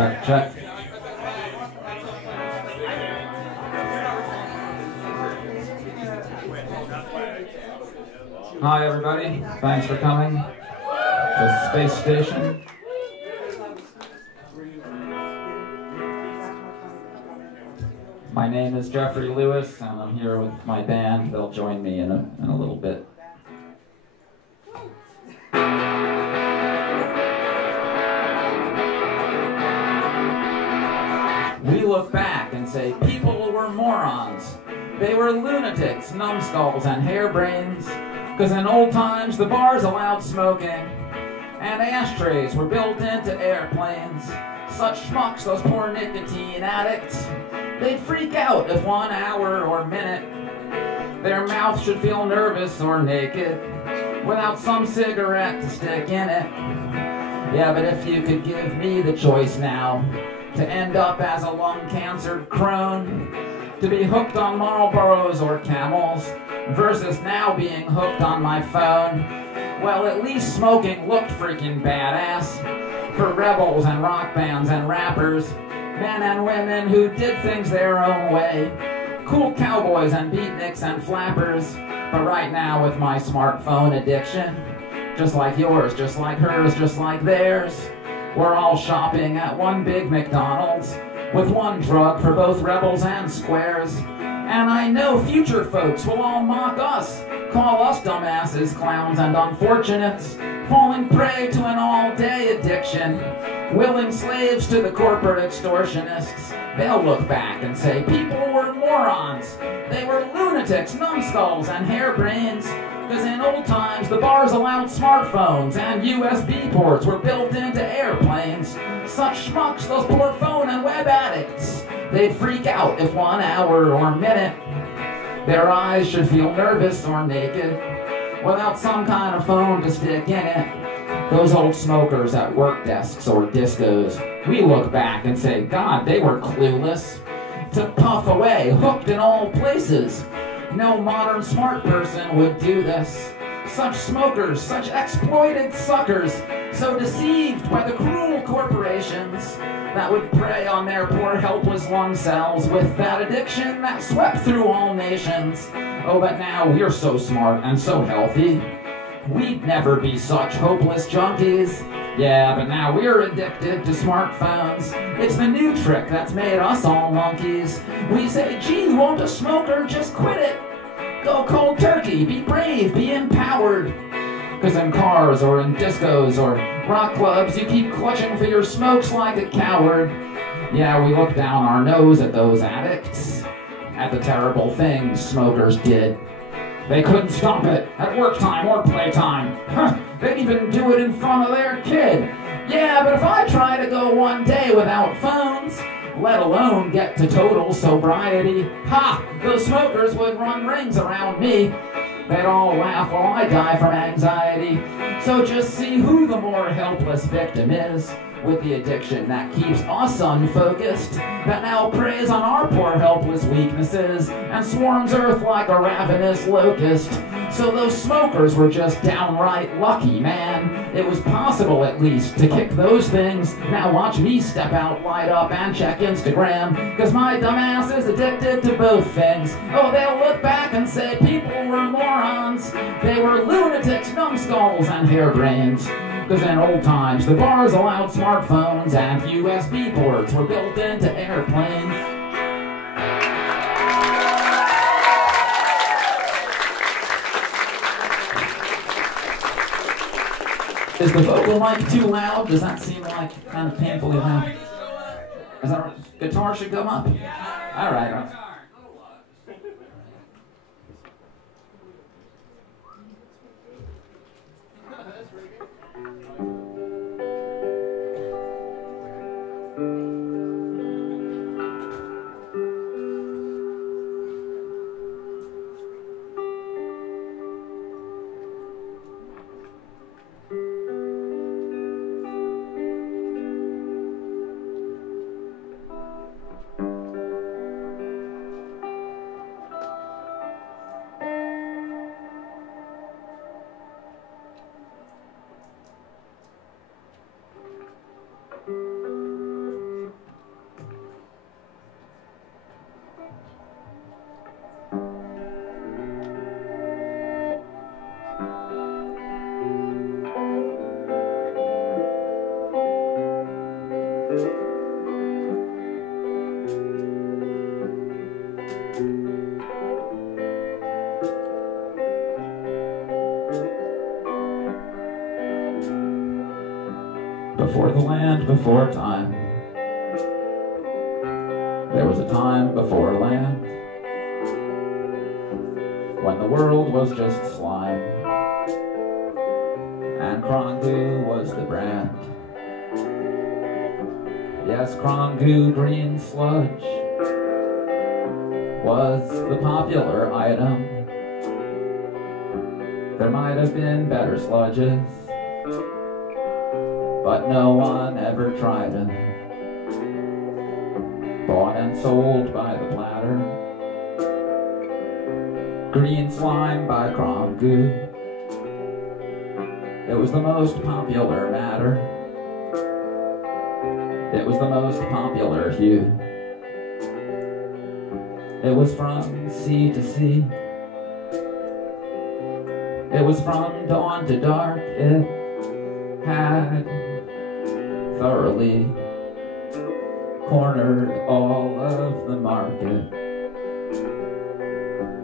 Check, check. Hi, everybody. Thanks for coming to Space Station. My name is Jeffrey Lewis, and I'm here with my band. They'll join me in a little bit. We look back and say people were morons. They were lunatics, numbskulls, and harebrains. Because in old times, the bars allowed smoking, and ashtrays were built into airplanes. Such schmucks, those poor nicotine addicts, they'd freak out if 1 hour or minute their mouth should feel nervous or naked without some cigarette to stick in it. Yeah, but if you could give me the choice now to end up as a lung-cancered crone, to be hooked on Marlboros or Camels, versus now being hooked on my phone, well, at least smoking looked freaking badass for rebels and rock bands and rappers, men and women who did things their own way, cool cowboys and beatniks and flappers. But right now with my smartphone addiction, just like yours, just like hers, just like theirs, we're all shopping at one big McDonald's with one drug for both rebels and squares. And I know future folks will all mock us, call us dumbasses, clowns, and unfortunates, falling prey to an all-day addiction, willing slaves to the corporate extortionists. They'll look back and say people were morons. They were lunatics, numbskulls, and harebrains. Because in old times, the bars allowed smartphones, and USB ports were built into airplanes. Such schmucks, those poor phone and web addicts, they'd freak out if 1 hour or minute their eyes should feel nervous or naked without some kind of phone to stick in it. Those old smokers at work desks or discos, we look back and say, God, they were clueless to puff away, hooked in all places. No modern smart person would do this. Such smokers, such exploited suckers, so deceived by the cruel corporations that would prey on their poor helpless lung cells with that addiction that swept through all nations. Oh, but now we're so smart and so healthy, we'd never be such hopeless junkies. Yeah, but now we're addicted to smartphones. It's the new trick that's made us all monkeys. We say, gee, won't a smoker just quit it? Go cold turkey, be brave, be empowered. Because in cars or in discos or rock clubs, you keep clutching for your smokes like a coward. Yeah, we look down our nose at those addicts, at the terrible things smokers did. They couldn't stop it at work time or playtime. They'd even do it in front of their kid. Yeah, but if I try to go 1 day without phones, let alone get to total sobriety, ha! Those smokers would run rings around me. They'd all laugh while I die from anxiety. So just see who the more helpless victim is, with the addiction that keeps us unfocused, that now preys on our poor helpless weaknesses and swarms Earth like a ravenous locust. So those smokers were just downright lucky, man. It was possible, at least, to kick those things. Now watch me step out, light up, and check Instagram, cause my dumbass is addicted to both things. Oh, they'll look back and say people were morons. They were lunatics, numbskulls, and harebrains. Because in old times, the bars allowed smartphones and USB ports were built into airplanes. Is the vocal mic too loud? Does that seem like kind of painfully loud? Is that right? Guitar should come up? All right. Before the land, before time, there was a time before land, when the world was just slime, and Krongu was the brand. Yes, Krongu green sludge was the popular item. There might have been better sludges, but no one ever tried them. Bought and sold by the platter. Green slime by Krongu. It was the most popular matter. It was the most popular hue. It was from sea to sea. It was from dawn to dark. It had thoroughly cornered all of the market.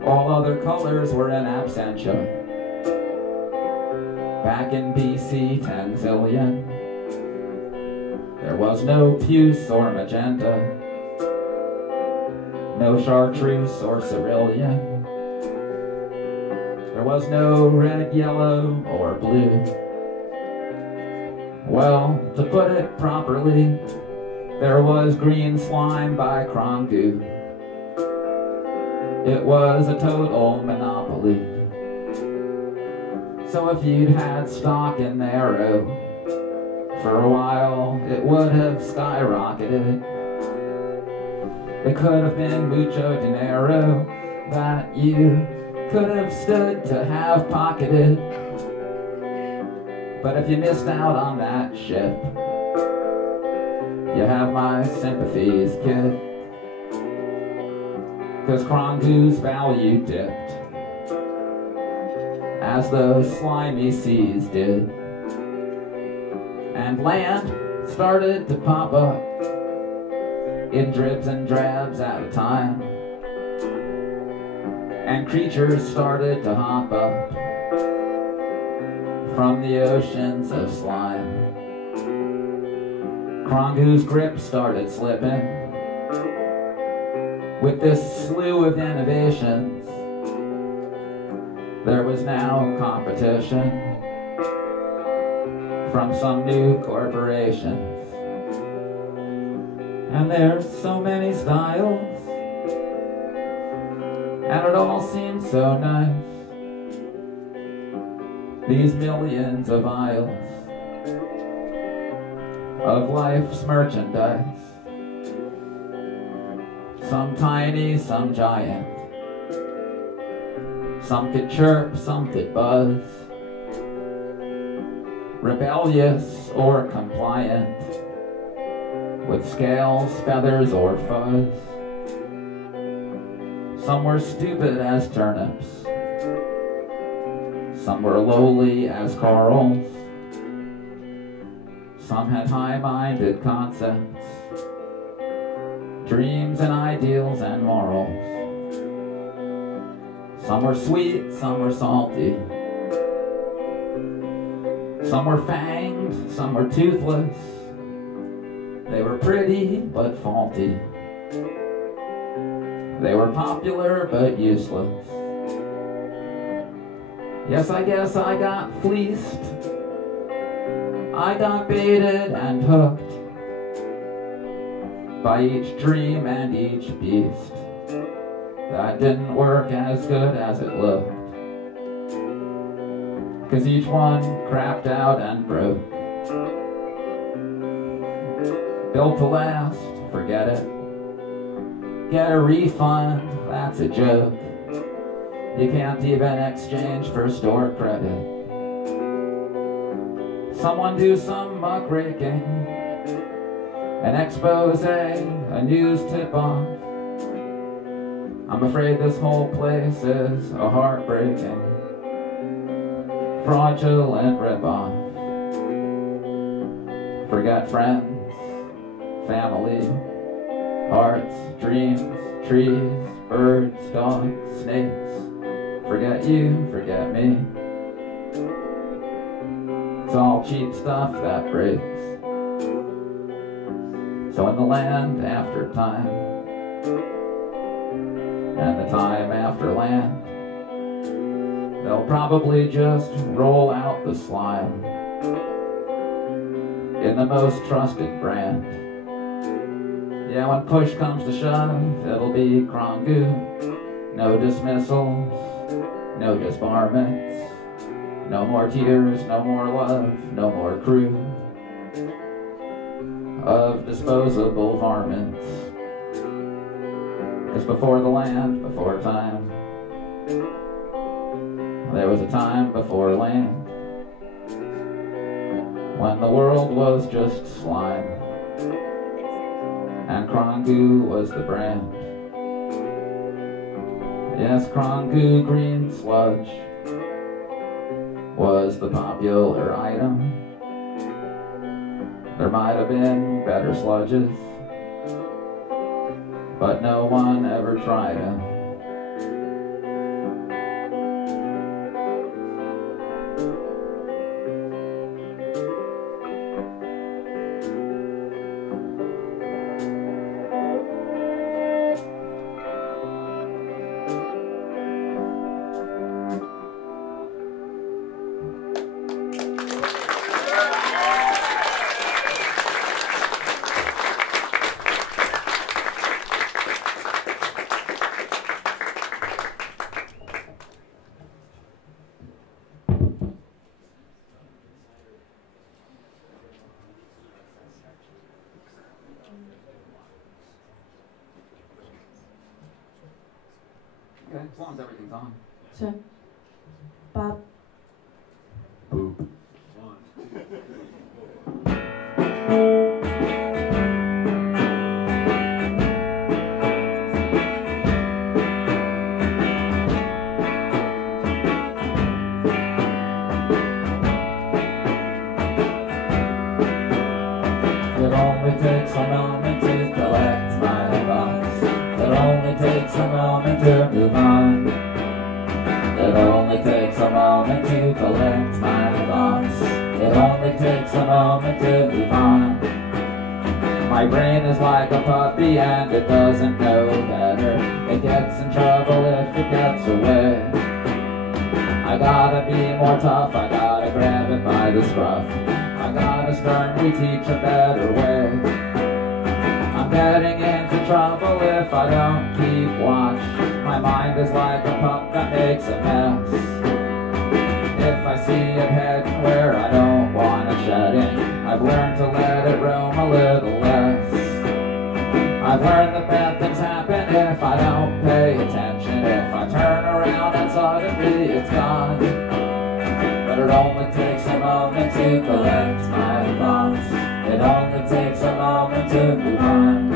All other colors were in absentia. Back in BC 10 zillion, there was no puce or magenta, no chartreuse or cerulean. There was no red, yellow, or blue. Well, to put it properly, there was green slime by Krongu. It was a total monopoly. So if you'd had stock in the Arrow, for a while it would have skyrocketed. It could have been mucho dinero that you could have stood to have pocketed. But if you missed out on that ship, you have my sympathies, kid. 'Cause Krongu's value dipped, as those slimy seas did. And land started to pop up, in dribs and drabs at a time. And creatures started to hop up, from the oceans of slime. Krongu's grip started slipping, with this slew of innovations. There was now competition from some new corporations. And there's so many styles, and it all seems so nice. These millions of aisles of life's merchandise. Some tiny, some giant. Some could chirp, some could buzz. Rebellious or compliant, with scales, feathers, or fuzz. Some were stupid as turnips. Some were lowly as corals. Some had high-minded concepts, dreams and ideals and morals. Some were sweet, some were salty. Some were fanged, some were toothless. They were pretty but faulty. They were popular but useless. Yes, I guess I got fleeced. I got baited and hooked by each dream and each beast that didn't work as good as it looked. 'Cause each one crapped out and broke. Built to last, forget it. Get a refund, that's a joke. You can't even exchange for store credit. Someone do some muckraking, an expose, a news tip-off. I'm afraid this whole place is a heartbreaking, fraudulent rip-off. Forget friends, family, hearts, dreams, trees, birds, dogs, snakes. Forget you, forget me. It's all cheap stuff that breaks. So in the land after time, and the time after land, they'll probably just roll out the slime in the most trusted brand. Yeah, when push comes to shove, it'll be Krongu. No dismissals, no disbarments, no more tears, no more love, no more crew of disposable varmints. 'Cause before the land, before time, there was a time before land, when the world was just slime, and Krongu was the brand. Yes, Krongu green sludge was the popular item. There might have been better sludges, but no one ever tried them. Okay, as long as everything's on. Sure. Bob. Boop. It only takes a moment to collect my thoughts. It only takes a moment to move on. It only takes a moment to collect my thoughts. It only takes a moment to move on. My brain is like a puppy and it doesn't know better. It gets in trouble if it gets away. I gotta be more tough, I gotta grab it by the scruff. I gotta sternly teach a better way. I'm getting into trouble if I don't keep watch. My mind is like a pup that makes a mess. If I see it heading where I don't want it shedding, I've learned to let it roam a little less. I've learned that bad things happen if I don't pay attention. If I turn around and suddenly it's gone. But it only takes a moment to collect my thoughts. It only takes a moment to move on.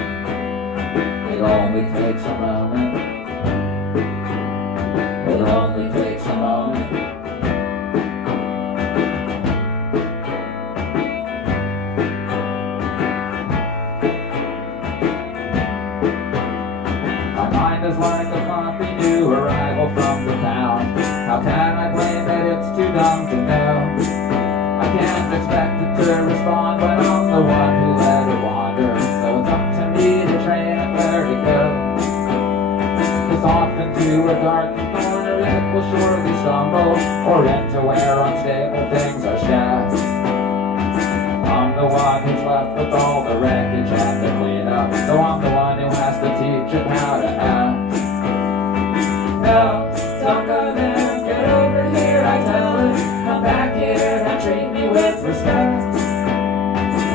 It only takes a moment. It only takes a moment. My mind is like a puppy new arrival from the town. How can I blame it? It's too dumb to know. I can't expect it to respond when I'm the one who let it wander. So it's up to me to train it where to go. 'Cause off into a dark corner it will surely stumble, or into where unstable things are shed. I'm the one who's left with all the wreckage and the cleanup, so I'm the one who has to teach it how to act. No, don't go there, get over here, I tell it. Come back here and treat me with respect.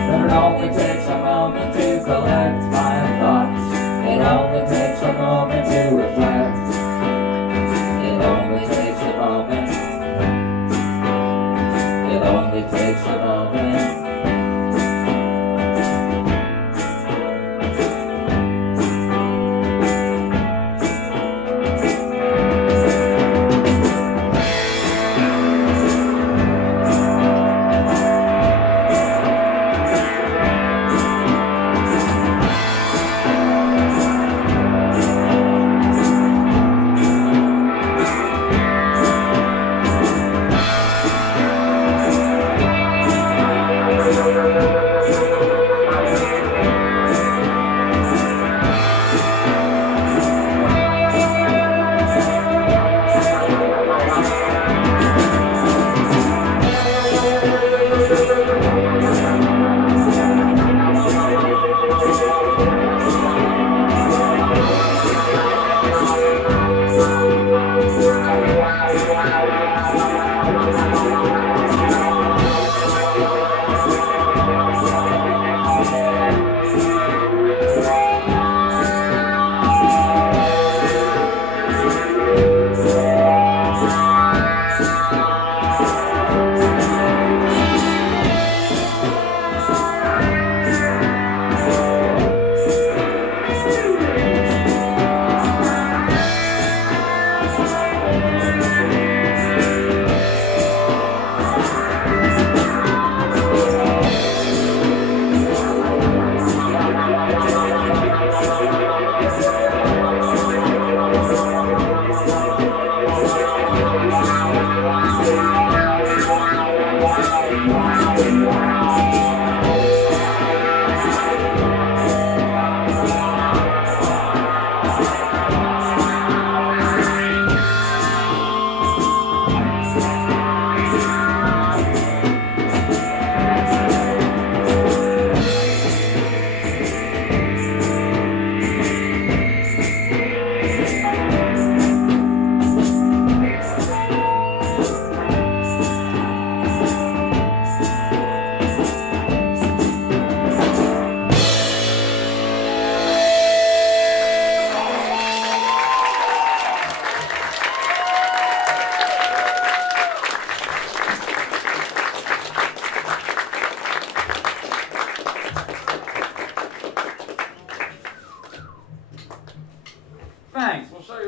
But it only takes a moment to collect my thoughts. It only takes a moment to reflect. It only takes a moment. It only takes a moment.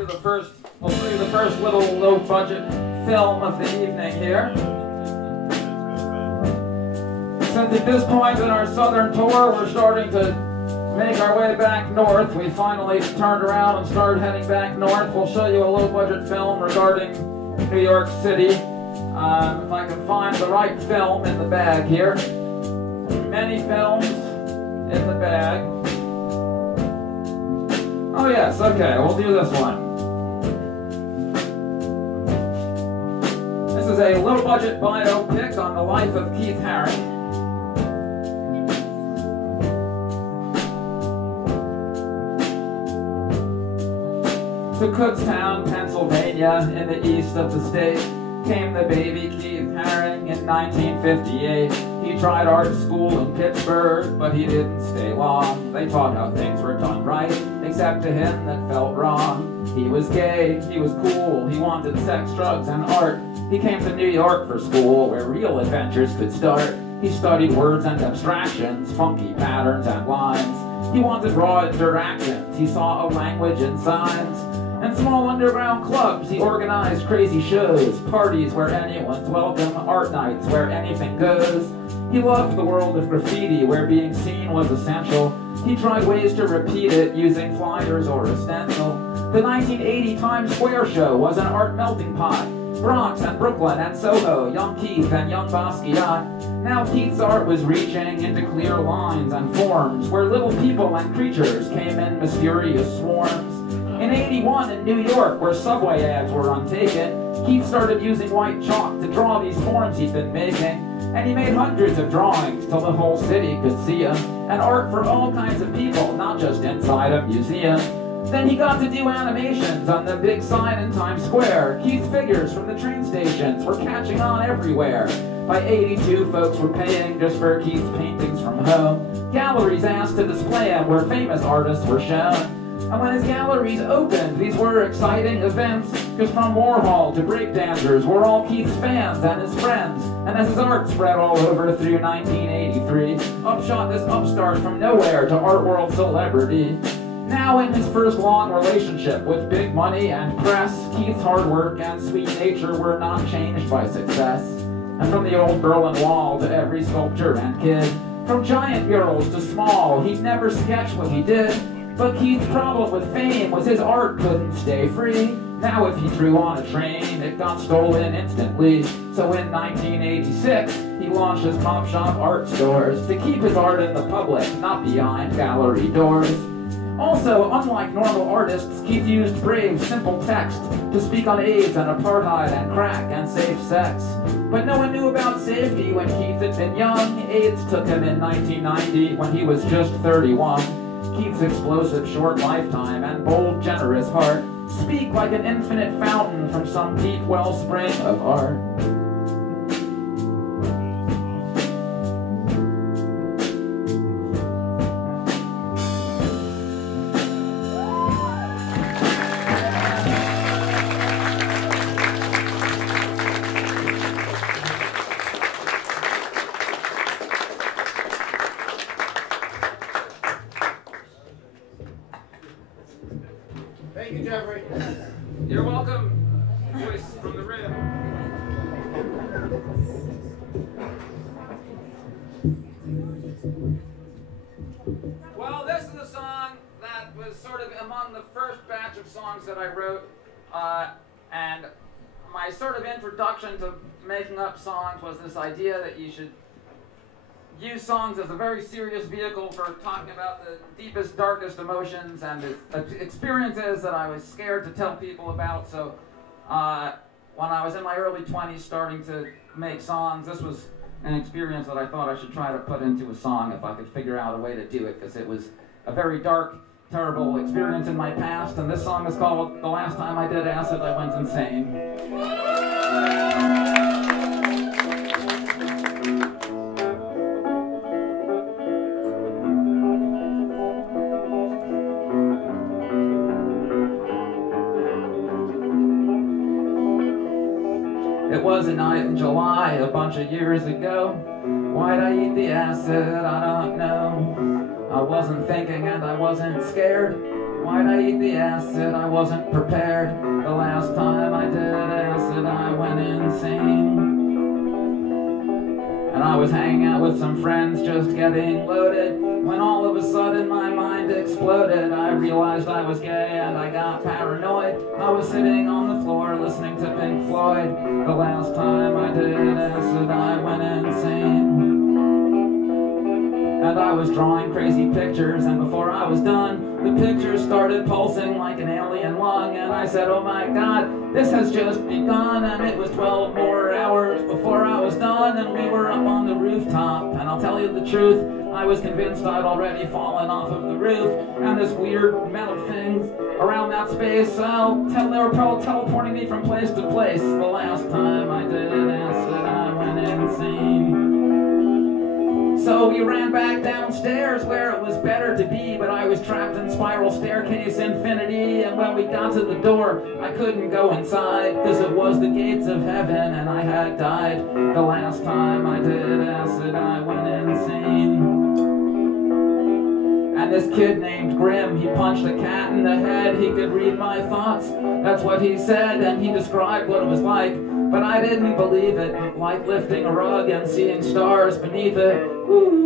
We'll show you the first little low-budget film of the evening here. Since at this point in our southern tour, we're starting to make our way back north. We finally turned around and started heading back north. We'll show you a low-budget film regarding New York City. If I can find the right film in the bag here. Many films in the bag. Oh yes, okay, we'll do this one. This is a low-budget biopic on the life of Keith Haring. To Kutztown, Pennsylvania, in the east of the state, came the baby Keith Haring in 1958. He tried art school in Pittsburgh, but he didn't stay long. They taught how things were done right, except to him that felt wrong. He was gay, he was cool, he wanted sex, drugs, and art. He came to New York for school, where real adventures could start. He studied words and abstractions, funky patterns and lines. He wanted raw interactions, he saw a language in signs. And small underground clubs, he organized crazy shows, parties where anyone's welcome, art nights where anything goes. He loved the world of graffiti, where being seen was essential. He tried ways to repeat it, using flyers or a stencil. The 1980 Times Square show was an art melting pot. Bronx and Brooklyn and Soho, young Keith and young Basquiat. Now Keith's art was reaching into clear lines and forms, where little people and creatures came in mysterious swarms. In '81 in New York, where subway ads were untaken, Keith started using white chalk to draw these forms he'd been making. And he made hundreds of drawings till the whole city could see him. And art for all kinds of people, not just inside a museum. Then he got to do animations on the big sign in Times Square. Keith's figures from the train stations were catching on everywhere. By '82, folks were paying just for Keith's paintings from home. Galleries asked to display them where famous artists were shown. And when his galleries opened, these were exciting events, because from Warhol to breakdancers were all Keith's fans and his friends. And as his art spread all over through 1983, up shot this upstart from nowhere to art world celebrity. Now in his first long relationship with big money and press, Keith's hard work and sweet nature were not changed by success. And from the old Berlin Wall to every sculpture and kid, from giant murals to small, he'd never sketch what he did. But Keith's problem with fame was his art couldn't stay free. Now if he drew on a train, it got stolen instantly. So in 1986, he launched his pop shop art stores to keep his art in the public, not behind gallery doors. Also, unlike normal artists, Keith used brave, simple text to speak on AIDS and apartheid and crack and safe sex. But no one knew about safety when Keith had been young. AIDS took him in 1990 when he was just 31. Keith's explosive short lifetime and bold, generous heart speak like an infinite fountain from some deep wellspring of art. Thank you, Jeffrey. You're welcome. Voice from the rib. Well, this is a song that was sort of among the first batch of songs that I wrote, and my sort of introduction to making up songs was this idea that you should use songs as a very serious vehicle for talking about the deepest, darkest emotions and experiences that I was scared to tell people about. So when I was in my early 20s starting to make songs, this was an experience that I thought I should try to put into a song if I could figure out a way to do it, because it was a very dark, terrible experience in my past. And this song is called "The Last Time I Did Acid, I Went Insane." It was a night in July, a bunch of years ago. Why'd I eat the acid? I don't know. I wasn't thinking and I wasn't scared. Why'd I eat the acid? I wasn't prepared. The last time I did acid, I went insane. And I was hanging out with some friends, just getting loaded, when all of a sudden my mind exploded. I realized I was gay and I got paranoid. I was sitting on the floor listening to Pink Floyd. The last time I did acid, I went insane. And I was drawing crazy pictures, and before I was done, the pictures started pulsing like an alien lung. And I said, oh my God, this has just begun. And it was 12 more hours before I was done, and we were up on the rooftop. And I'll tell you the truth, I was convinced I'd already fallen off of the roof, and this weird metal things around that space, they were probably teleporting me from place to place. The last time I did acid, I went insane. So we ran back downstairs where it was better to be, but I was trapped in spiral staircase infinity, and when we got to the door, I couldn't go inside, because it was the gates of heaven, and I had died. The last time I did acid, I went insane. And this kid named Grim, he punched a cat in the head. He could read my thoughts, that's what he said, and he described what it was like. But I didn't believe it, like lifting a rug and seeing stars beneath it. Ooh.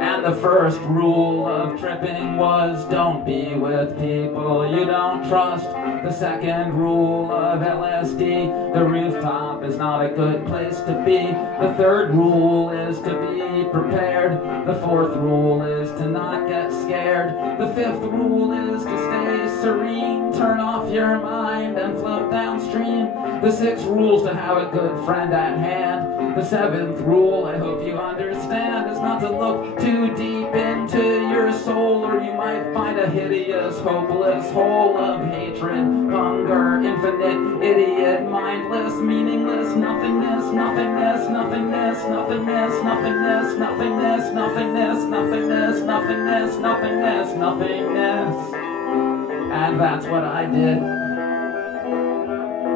And the first rule of tripping was don't be with people you don't trust. The second rule of LSD, the rooftop is not a good place to be. The third rule is to be prepared. The fourth rule is to not get scared. The fifth rule is to stay serene, turn off your mind and float downstream. The sixth rule is to have a good friend at hand. The seventh rule, I hope you understand, is not to look too deep into your soul, or you might find a hideous, hopeless hole of hatred, hunger, infinite, idiot, mindless, meaningless, nothingness, nothingness, nothingness, nothingness, nothingness, nothingness, nothingness, nothingness, nothingness, nothingness, nothingness. And that's what I did.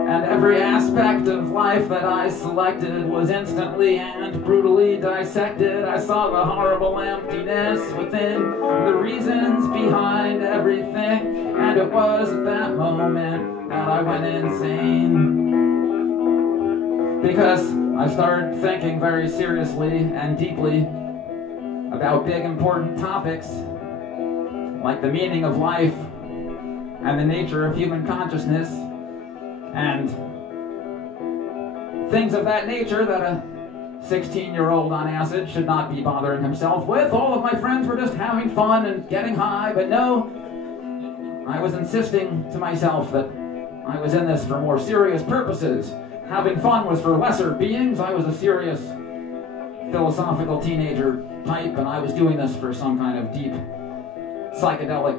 And every aspect of life that I selected was instantly and brutally dissected. I saw the horrible emptiness within, the reasons behind everything, and it was at that moment that I went insane. Because I started thinking very seriously and deeply about big important topics, like the meaning of life and the nature of human consciousness, and things of that nature that a 16-year-old on acid should not be bothering himself with. All of my friends were just having fun and getting high, but no, I was insisting to myself that I was in this for more serious purposes. Having fun was for lesser beings. I was a serious philosophical teenager type, and I was doing this for some kind of deep psychedelic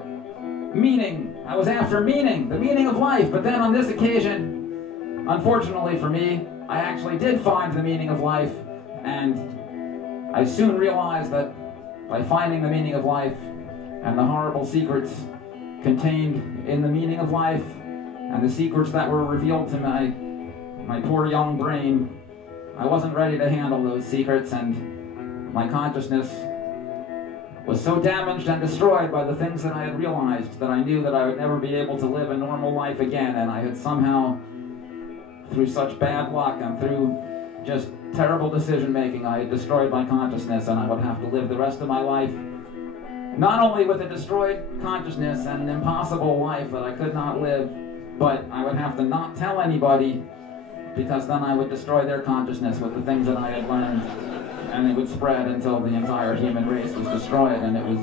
meaning. I was after meaning, the meaning of life. But then on this occasion, unfortunately for me, I actually did find the meaning of life, and I soon realized that by finding the meaning of life and the horrible secrets contained in the meaning of life and the secrets that were revealed to my poor young brain, I wasn't ready to handle those secrets, and my consciousness was so damaged and destroyed by the things that I had realized that I knew that I would never be able to live a normal life again. And I had somehow, through such bad luck and through just terrible decision making, I had destroyed my consciousness, and I would have to live the rest of my life not only with a destroyed consciousness and an impossible life that I could not live, but I would have to not tell anybody, because then I would destroy their consciousness with the things that I had learned, and it would spread until the entire human race was destroyed. And it was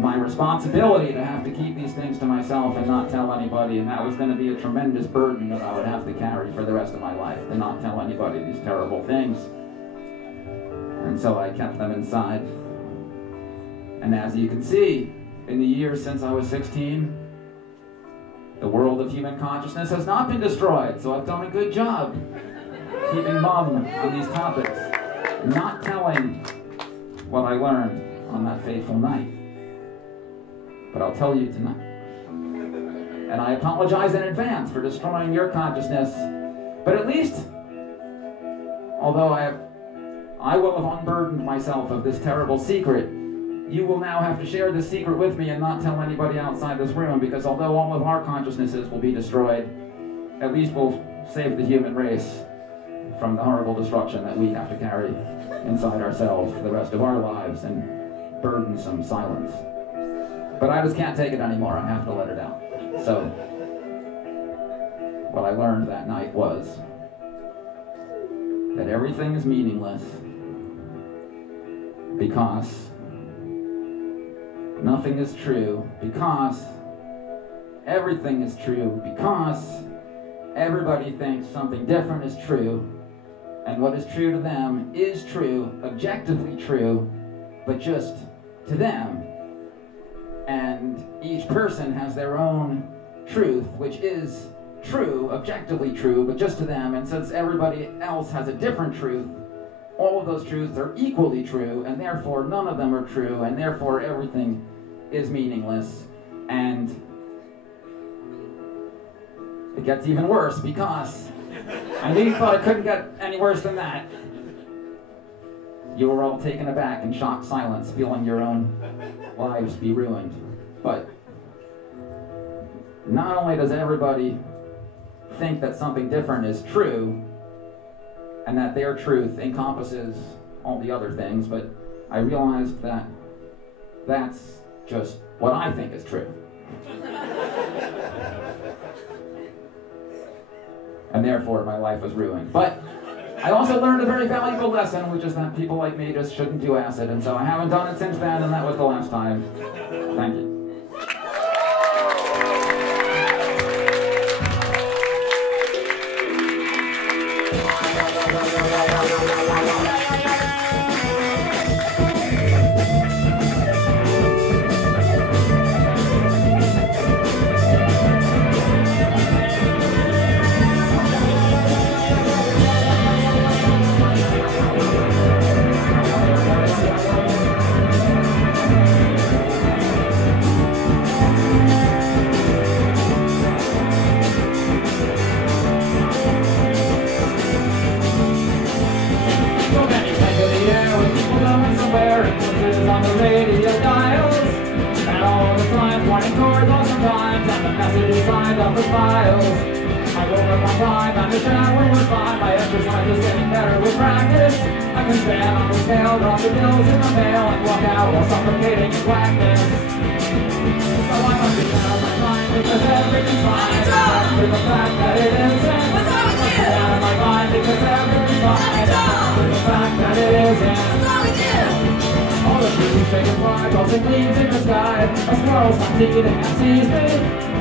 my responsibility to have to keep these things to myself and not tell anybody, and that was going to be a tremendous burden that I would have to carry for the rest of my life, to not tell anybody these terrible things. And so I kept them inside. And as you can see, in the years since I was 16, the world of human consciousness has not been destroyed, so I've done a good job keeping mum on these topics, not telling what I learned on that fateful night. But I'll tell you tonight. And I apologize in advance for destroying your consciousness, but at least, although I will have unburdened myself of this terrible secret. You will now have to share this secret with me and not tell anybody outside this room, because although all of our consciousnesses will be destroyed, at least we'll save the human race from the horrible destruction that we have to carry inside ourselves for the rest of our lives in burdensome silence. But I just can't take it anymore. I have to let it out. So, what I learned that night was that everything is meaningless because nothing is true, because everything is true, because everybody thinks something different is true, and what is true to them is true, objectively true, but just to them. And each person has their own truth, which is true, objectively true, but just to them. And since everybody else has a different truth, all of those truths are equally true, and therefore none of them are true, and therefore everything is meaningless. And it gets even worse, because I knew you thought it couldn't get any worse than that. You were all taken aback in shocked silence, feeling your own lives be ruined. But not only does everybody think that something different is true, and that their truth encompasses all the other things, but I realized that that's just what I think is true. And therefore my life was ruined. But I also learned a very valuable lesson, which is that people like me just shouldn't do acid, and so I haven't done it since then, and that was the last time. Thank you. On the radio dials, and all the signs pointing towards awesome times, and the messages signed up with files. I woke up on time, and the shower was fine. My exercise is getting better with practice. I can stand on the scale, drop the bills in the mail, and walk out while suffocating in blackness. So I must be out of my mind, because everything's fine. For the fact that it isn't. What's wrong with you? Out of my mind, because everything's fine. For the fact that it isn't. What's wrong with you? All the trees shaking fly, tossing leaves in the sky. A squirrel's not eating and sees me.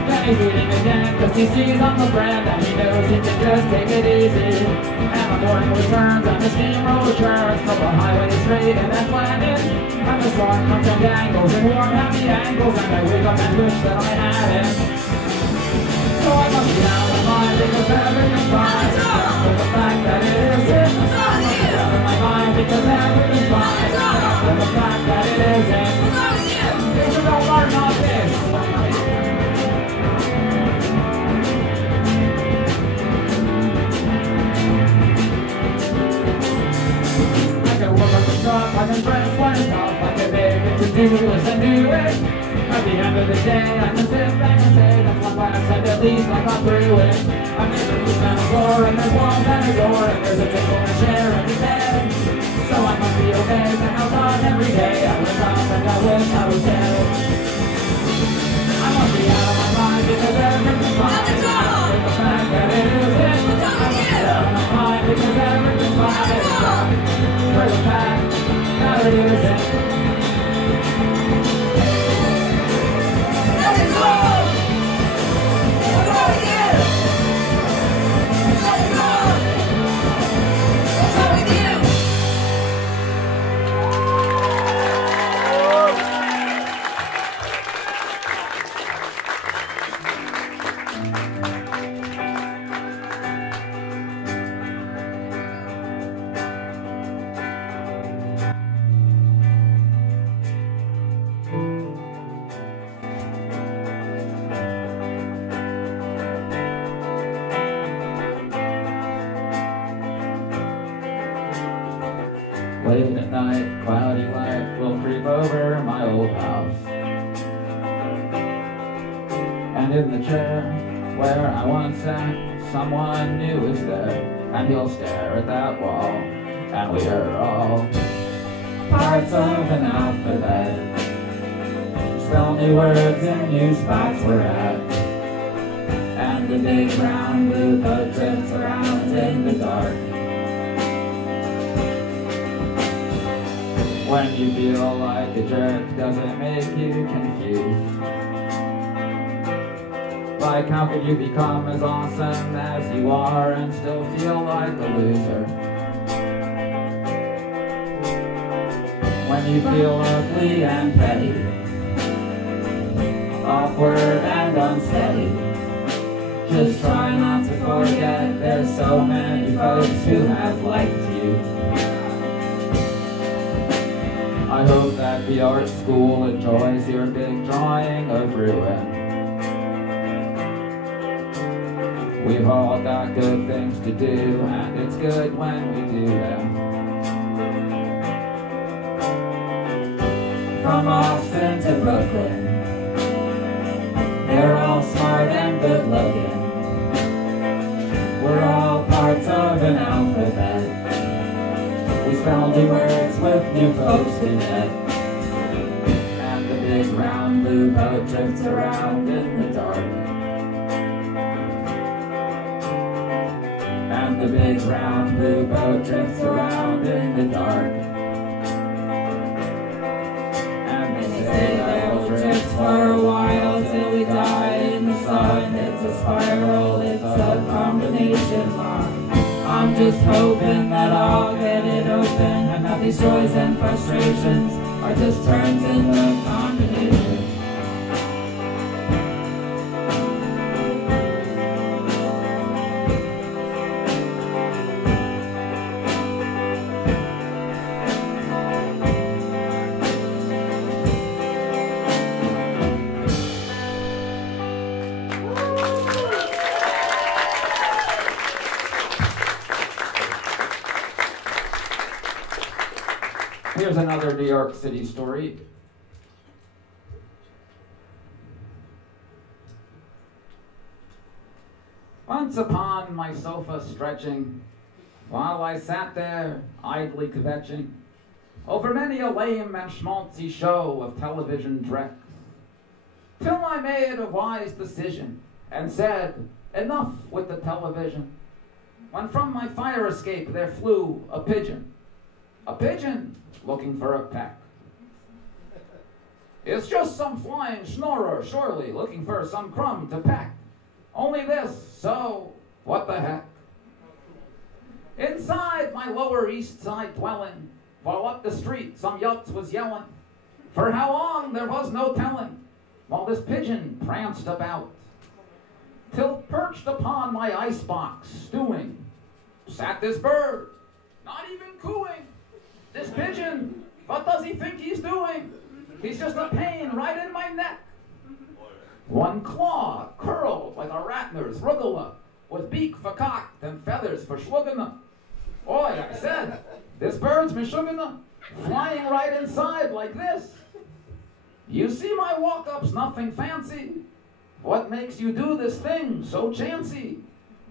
Then he's eating again, cause he sees I'm a friend, and he knows he can just take it easy. And the morning returns, and the steamroller churns till the highway is straight and then flattened. And the sun comes and angles in warm, happy angles, and I wake up and wish that I had it. So I must be out of my mind, because everything's fine. For the fact that it isn't. What's wrong with you? Out of my mind, because everything's fine. For the fact that it isn't. What's wrong with you? If you don't learn all this. I can work on the truck, I can press when it's tough, I can make it to do this and do it. At the end of the day, I can sit back and say that's my class, and at least I got through it. I'm in a roof and a floor, and there's walls and a door, and there's a table and a chair and a bed. So I must be okay to have fun every day. I wake up and I wish I was dead. I must be out of my mind, because everything's fine. For the fact that it isn't. I must be out of my mind, because everything's fine. For the fact that it isn't. Late at night, cloudy light will creep over my old house. And in the chair where I once sat, someone new is there, and he'll stare at that wall, and we are all parts of an alphabet. Spell new words in new spots we're at, and the big round blue boat drifts around in the dark. When you feel like a jerk, does it make you confused? Like, how could you become as awesome as you are and still feel like a loser? When you feel ugly and petty, awkward and unsteady, just try not to forget there's so many folks who have liked you. I hope that the art school enjoys your big drawing of ruin. We've all got good things to do, and it's good when we do them. From Austin to Brooklyn, they're all smart and good looking. We're all parts of an alphabet. We spell new words with new folks we met. And the big round blue boat drifts around in the dark. And the big round blue boat drifts around in the dark. And they say that we'll drift for a while till we die in the sun. It's a spiral, it's a combination lock. I'm just hoping that I'll get it open, and that these joys and frustrations are just turns in the combination. Here's another New York City story. Once upon my sofa stretching, while I sat there idly kvetching over many a lame and schmaltzy show of television dreck, till I made a wise decision and said, enough with the television, when from my fire escape there flew a pigeon. A pigeon looking for a peck. It's just some flying schnorrer, surely, looking for some crumb to peck. Only this, so what the heck? Inside my Lower East Side dwelling, while up the street some yelps was yelling, for how long there was no telling, while this pigeon pranced about, till perched upon my icebox, stewing, sat this bird, not even cooing. This pigeon, what does he think he's doing? He's just a pain right in my neck. One claw curled like a ratner's rugula, with beak for cocked and feathers for schluggana. Oi, I said, this bird's mishugana, flying right inside like this. You see my walk-up's nothing fancy. What makes you do this thing so chancy?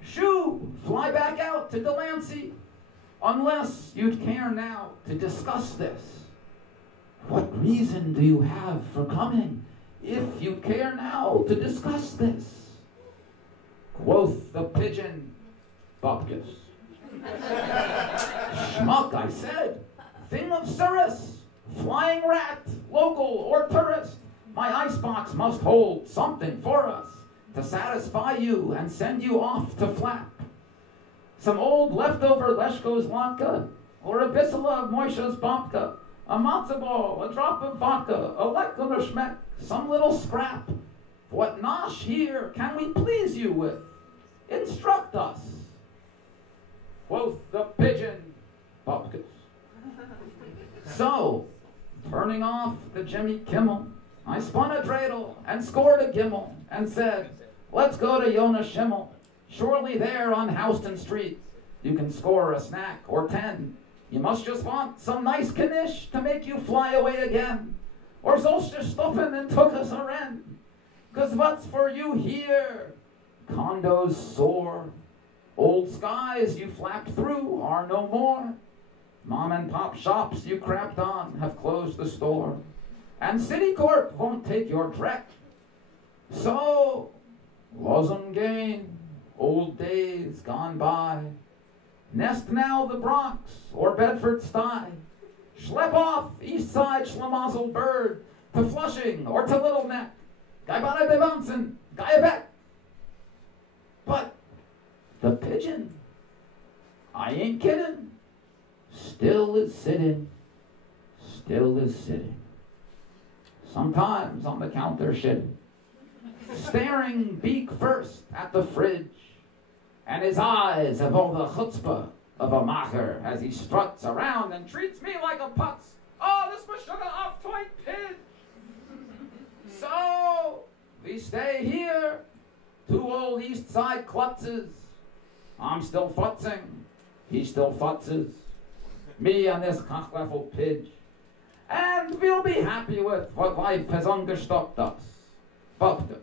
Shoo, fly back out to Delancey. Unless you'd care now to discuss this. What reason do you have for coming, if you care now to discuss this? Quoth the pigeon, Bupkis. Schmuck, I said, thing of cirrus, flying rat, local or tourist, my icebox must hold something for us, to satisfy you and send you off to flap. Some old leftover Leshko's vodka, or a bissela of Moisha's babka, a matzo ball, a drop of vodka, a lekler schmeck, some little scrap. What nosh here can we please you with? Instruct us. Quoth the pigeon, Bupkis. So, turning off the Jimmy Kimmel, I spun a dreidel and scored a gimmel and said, let's go to Yona Schimmel. Surely there on Houston Street you can score a snack or 10. You must just want some nice knish to make you fly away again. Or sollst je stoppen and took us a ren. 'Cause what's for you here? Condos soar. Old skies you flapped through are no more. Mom and pop shops you crapped on have closed the store. And City Corp won't take your trek. So, wasn't gain, old days gone by. Nest now the Bronx or Bedford Stye. Schlep off East Side Schlemazel Bird to Flushing or to Little Neck. Guy Bevansen, Guy Beck. But the Pigeon, I ain't kidding, still is sitting, sometimes on the counter shitting, staring beak first at the fridge, and his eyes have all the chutzpah of a macher as he struts around and treats me like a putz. Oh, this was sugar off twite pidge. So, we stay here, two old East Side klutzes. I'm still futzing, he still futzes. Me and this kachleffel pidge. And we'll be happy with what life has understopped us. Bumped us.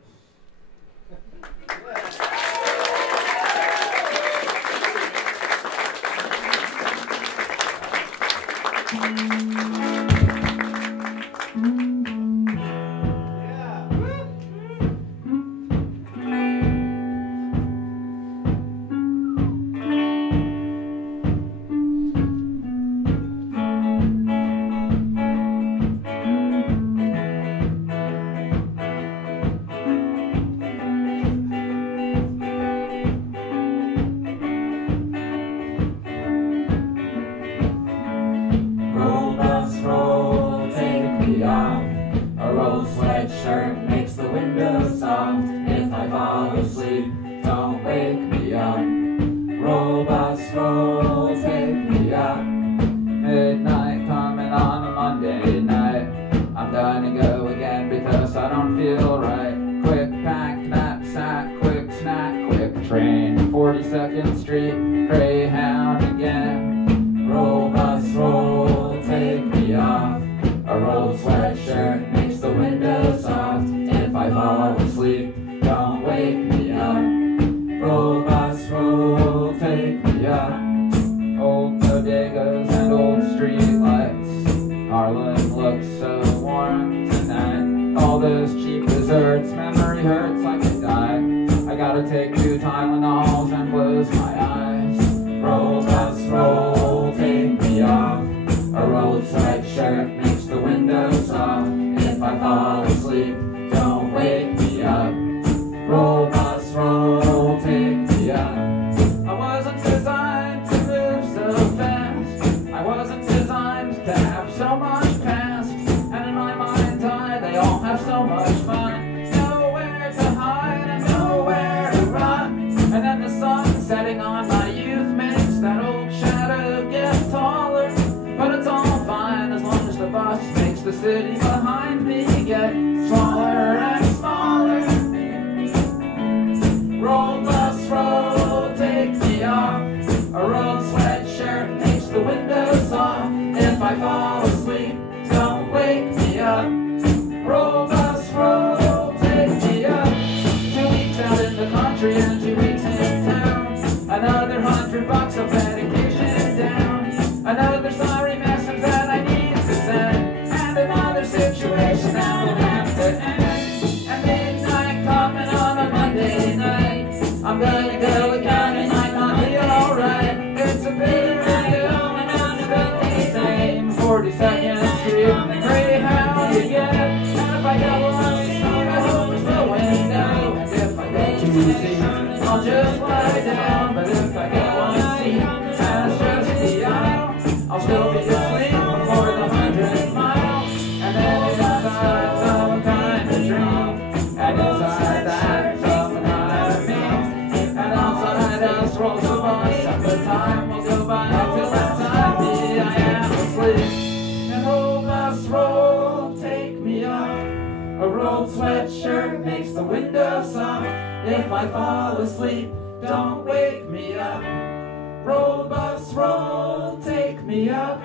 Roll, bus, roll, take me up.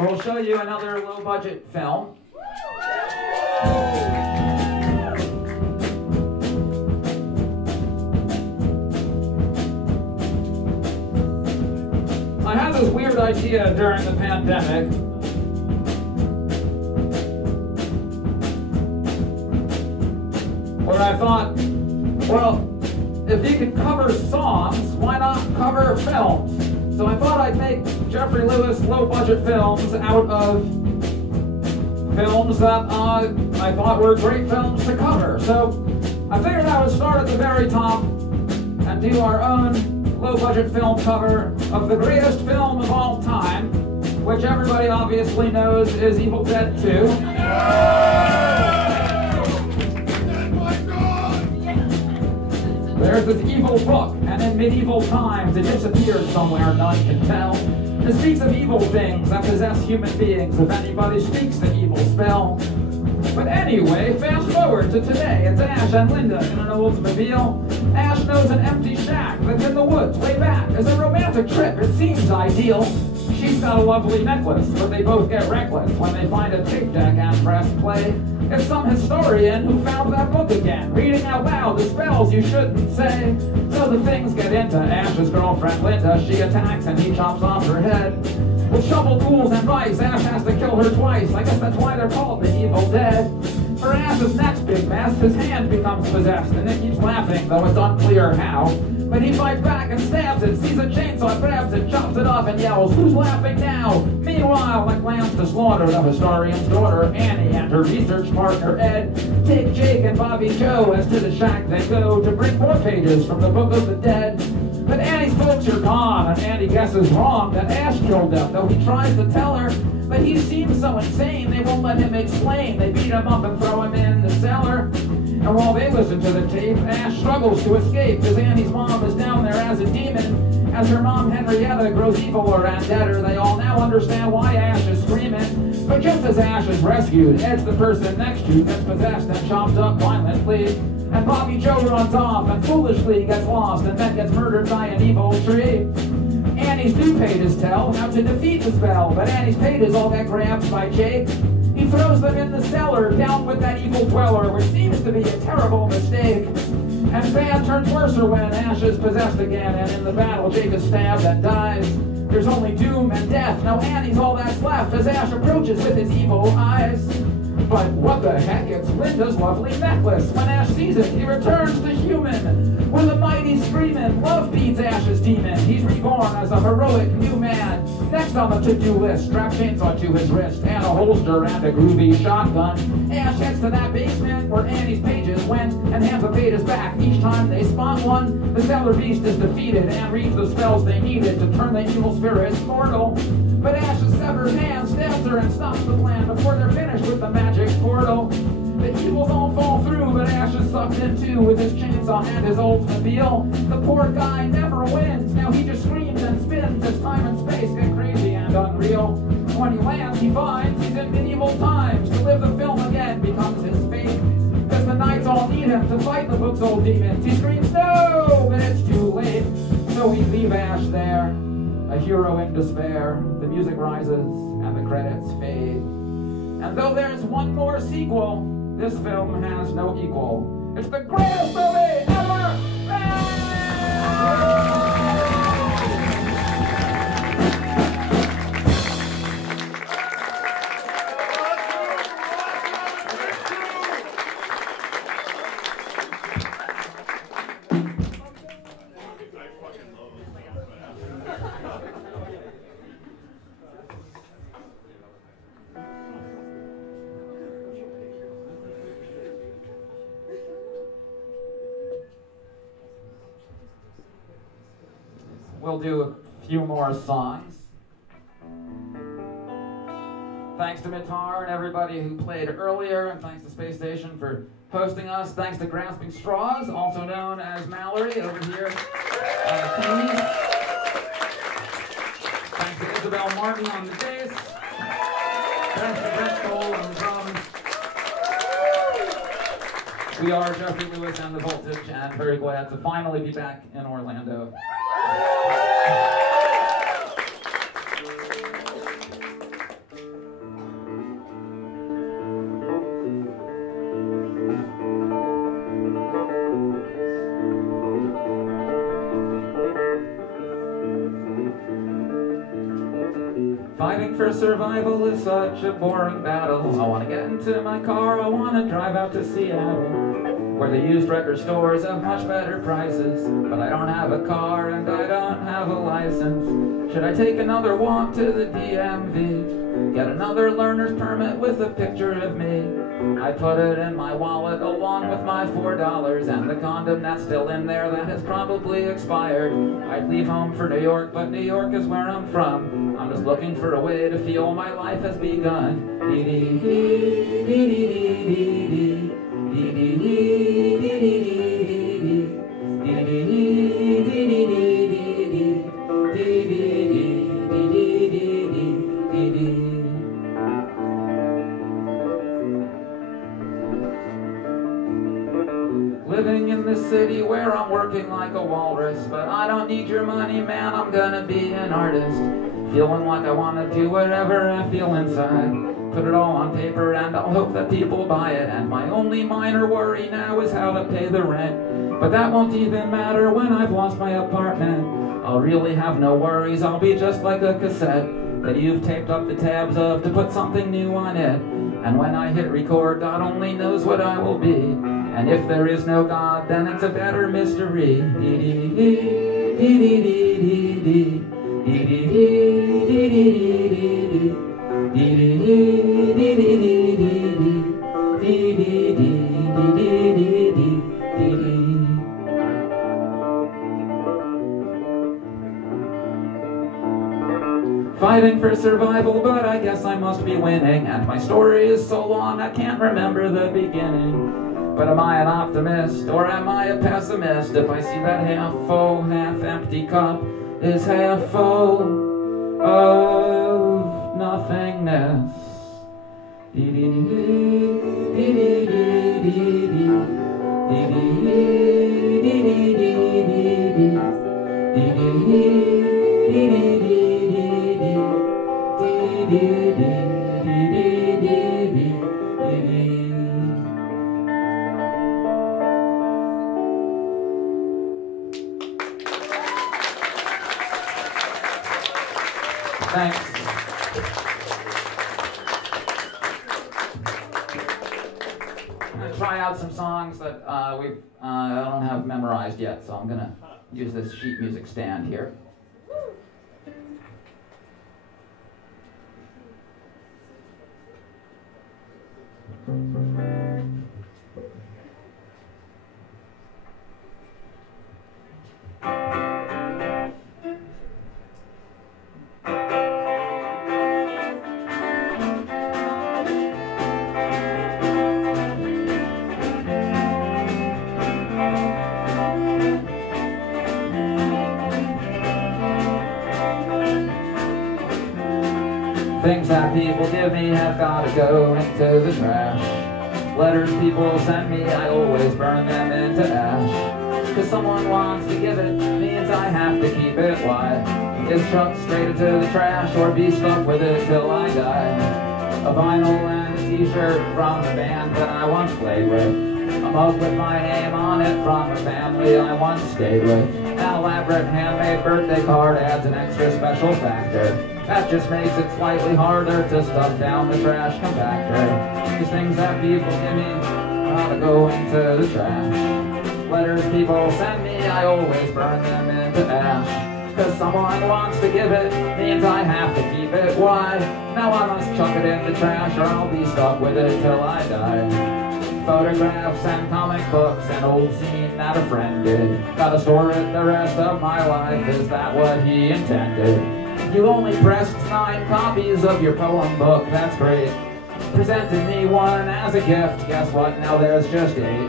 We'll show you another low-budget film. I had this weird idea during the pandemic. Where I thought, well, if you can cover songs, why not cover films? So I thought I'd make Jeffrey Lewis low-budget films out of films that I thought were great films to cover. So I figured I would start at the very top and do our own low-budget film cover of the greatest film of all time, which everybody obviously knows is Evil Dead 2. There's this evil book, and in medieval times it disappeared somewhere, none can tell. It speaks of evil things that possess human beings if anybody speaks the evil spell. But anyway, fast forward to today. It's Ash and Linda in an Oldsmobile. Ash knows an empty shack that's in the woods way back. As a romantic trip, it seems ideal. She's got a lovely necklace, but they both get reckless when they find a tape deck and press play. It's some historian who found that book again, reading out loud the spells you shouldn't say. So the things get into Ash's girlfriend Linda. She attacks and he chops off her head. With shovel, tools, and vice, Ash has to kill her twice. I guess that's why they're called the Evil Dead. For Ash's next big mess, his hand becomes possessed, and it keeps laughing, though it's unclear how. But he fights back and stabs it, sees a chainsaw, grabs it, chops it off, and yells, "Who's laughing now?" Meanwhile, like lambs to slaughter, the historian's daughter, Annie, and her research partner, Ed, take Jake and Bobby Joe as to the shack they go to bring more pages from the Book of the Dead. But Annie's folks are gone, and Annie guesses wrong that Ash killed them, though he tries to tell her. But he seems so insane, they won't let him explain. They beat him up and throw him in the cellar. And while they listen to the tape, Ash struggles to escape, as Annie's mom is down there as a demon. As her mom, Henrietta, grows eviler and deader, they all now understand why Ash is screaming. But just as Ash is rescued, Ed's the person next to gets possessed and chopped up violently. And Bobby Joe runs off and foolishly gets lost and then gets murdered by an evil tree. Annie's new pages tell how to defeat the spell, but Annie's pages all get grabbed by Jake. He throws them in the cellar, down with that evil dweller, which seems to be a terrible mistake. And bad turns worse when Ash is possessed again, and in the battle Jake is stabbed and dies. There's only doom and death, now Annie's all that's left as Ash approaches with his evil eyes. But what the heck, it's Linda's lovely necklace. When Ash sees it, he returns to human. With a mighty screaming, love beats Ash's demon. He's reborn as a heroic new man. Next on the to-do list, strap chainsaw to his wrist, and a holster and a groovy shotgun. Ash heads to that basement where Annie's pages went, and hands the pages back each time they spot one. The cellar beast is defeated and reads the spells they needed to turn the evil spirits mortal. But Ash's severed hand stabs her and stops the plan before they're finished with the magic portal. The evils all fall through, but Ash is sucked in too with his chainsaw and his Oldsmobile. The poor guy never wins, now he just screams and spins as time and space get crazy and unreal. When he lands, he finds he's in medieval times. To live the film again becomes his fate, cause the knights all need him to fight the book's old demons. He screams no, but it's too late, so we leave Ash there, a hero in despair. The music rises and the credits fade. And though there's one more sequel, this film has no equal. It's the greatest movie ever made! We'll do a few more songs. Thanks to Mitar and everybody who played earlier, and thanks to Space Station for hosting us. Thanks to Grasping Straws, also known as Mallory, over here on the keys. Thanks to Isabel Martin on the bass. Thanks to Brent Cole on the drums. We are Jeffrey Lewis and the Voltage, and very glad to finally be back in Orlando. Fighting for survival is such a boring battle. I want to get into my car, I want to drive out to Seattle, where the used record stores have much better prices. But I don't have a car and I don't have a license. Should I take another walk to the DMV? Get another learner's permit with a picture of me? I put it in my wallet along with my $4 and the condom that's still in there that has probably expired. I'd leave home for New York, but New York is where I'm from. I'm just looking for a way to feel my life has begun. Living in the city where I'm working like a walrus, but I don't need your money, man, I'm gonna be an artist. Feeling like I want to do whatever I feel inside. Put it all on paper and I'll hope that people buy it. And my only minor worry now is how to pay the rent. But that won't even matter when I've lost my apartment. I'll really have no worries, I'll be just like a cassette that you've taped up the tabs of to put something new on it. And when I hit record, God only knows what I will be. And if there is no God, then it's a better mystery. Fighting for survival, but I guess I must be winning. And my story is so long I can't remember the beginning. But am I an optimist or am I a pessimist? If I see that half full, half empty cup is half full of nothingness. Thanks. I'm going to try out some songs that I don't have memorized yet, so I'm going to use this sheet music stand here. Things that people give me have gotta go into the trash. Letters people send me, I always burn them into ash. Cause someone wants to give it, means I have to keep it. Why? It's chucked straight into the trash or be stuck with it till I die. A vinyl and a t-shirt from the band that I once played with. A mug with my name on it from a family I once stayed with. An elaborate handmade birthday card adds an extra special factor. That just makes it slightly harder to stuff down the trash compactor. These things that people give me gotta go into the trash. Letters people send me, I always burn them into ash. Cause someone wants to give it, means I have to keep it. Why? Now I must chuck it in the trash or I'll be stuck with it till I die. Photographs and comic books, an old scene that a friend did. Gotta store it the rest of my life, is that what he intended? You only pressed 9 copies of your poem book, that's great. Presented me one as a gift, guess what, now there's just 8.